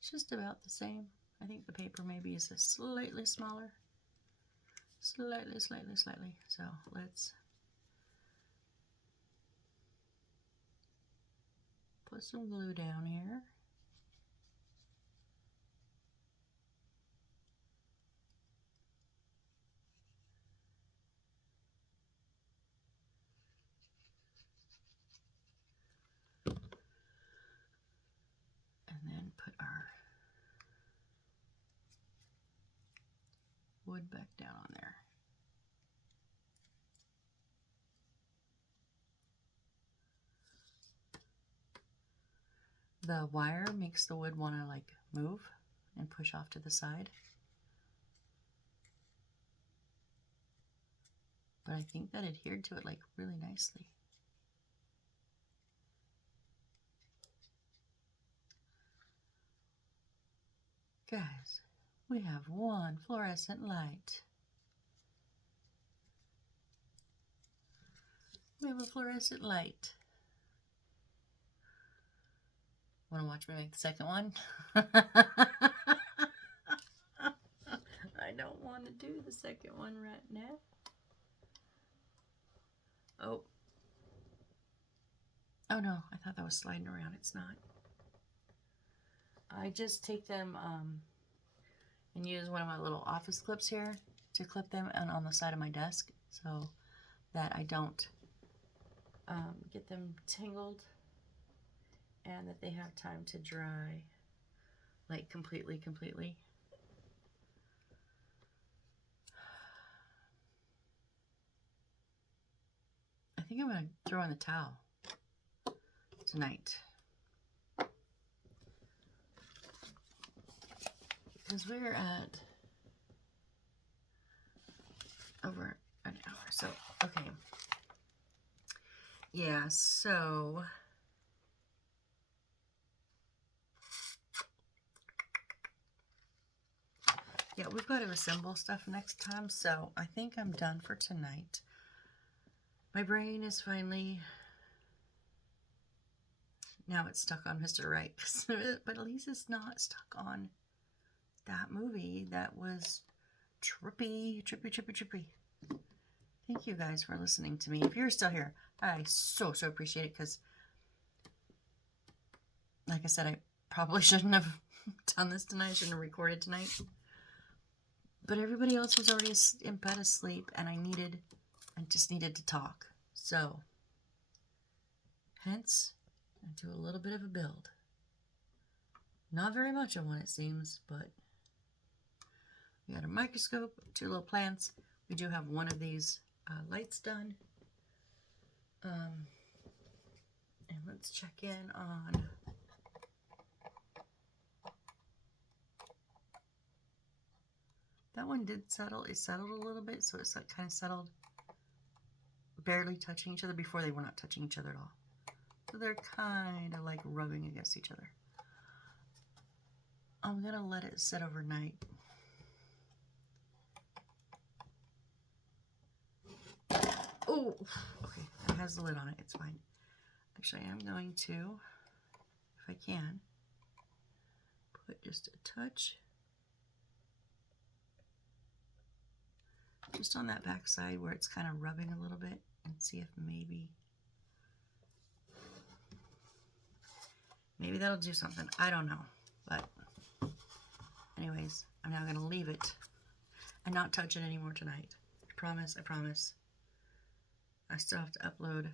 It's just about the same. I think the paper maybe is a slightly smaller. Slightly. So let's put some glue down here. And then put our wood back down on there. The wire makes the wood want to like move and push off to the side. But I think that adhered to it like really nicely. Guys, we have one fluorescent light. We have a fluorescent light. Want to watch me make the second one? I don't want to do the second one right now. Oh. Oh no, I thought that was sliding around. It's not. I just take them and use one of my little office clips here to clip them on the side of my desk so that I don't get them tangled and that they have time to dry like completely. I think I'm going to throw in the towel tonight because we're at over an hour. So, okay. Yeah, so yeah, we've got to assemble stuff next time, so I think I'm done for tonight. My brain is finally, now it's stuck on Mr. Right, but at least it's not stuck on that movie that was trippy. Thank you guys for listening to me. If you're still here, I so appreciate it because, like I said, I probably shouldn't have done this tonight. I shouldn't have recorded tonight. But everybody else was already in bed asleep, and I just needed to talk. So, hence, I do a little bit of a build. Not very much of one, it seems, but we got a microscope, 2 little plants. We do have one of these lights done. And let's check in on that one did settle. It settled a little bit, so it's like kind of settled, barely touching each other. Before they were not touching each other at all. So they're kind of like rubbing against each other. I'm going to let it sit overnight. Oh, okay. It has the lid on it. It's fine. Actually, I'm going to, if I can, put just a touch just on that back side where it's kind of rubbing a little bit and see if maybe that'll do something. I don't know. But anyways, I'm now going to leave it and not touch it anymore tonight. I promise. I still have to upload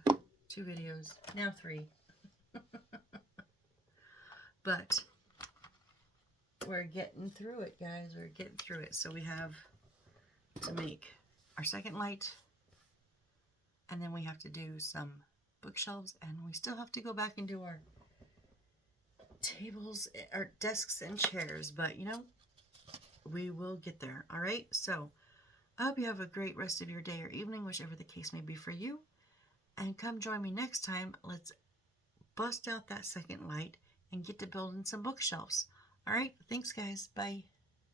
2 videos. Now 3. But we're getting through it, guys. We're getting through it. So we have to make our second light. And then we have to do some bookshelves. And we still have to go back and do our tables, our desks and chairs. But, you know, we will get there. All right? So I hope you have a great rest of your day or evening, whichever the case may be for you. And come join me next time. Let's bust out that second light and get to building some bookshelves. All right. Thanks, guys. Bye.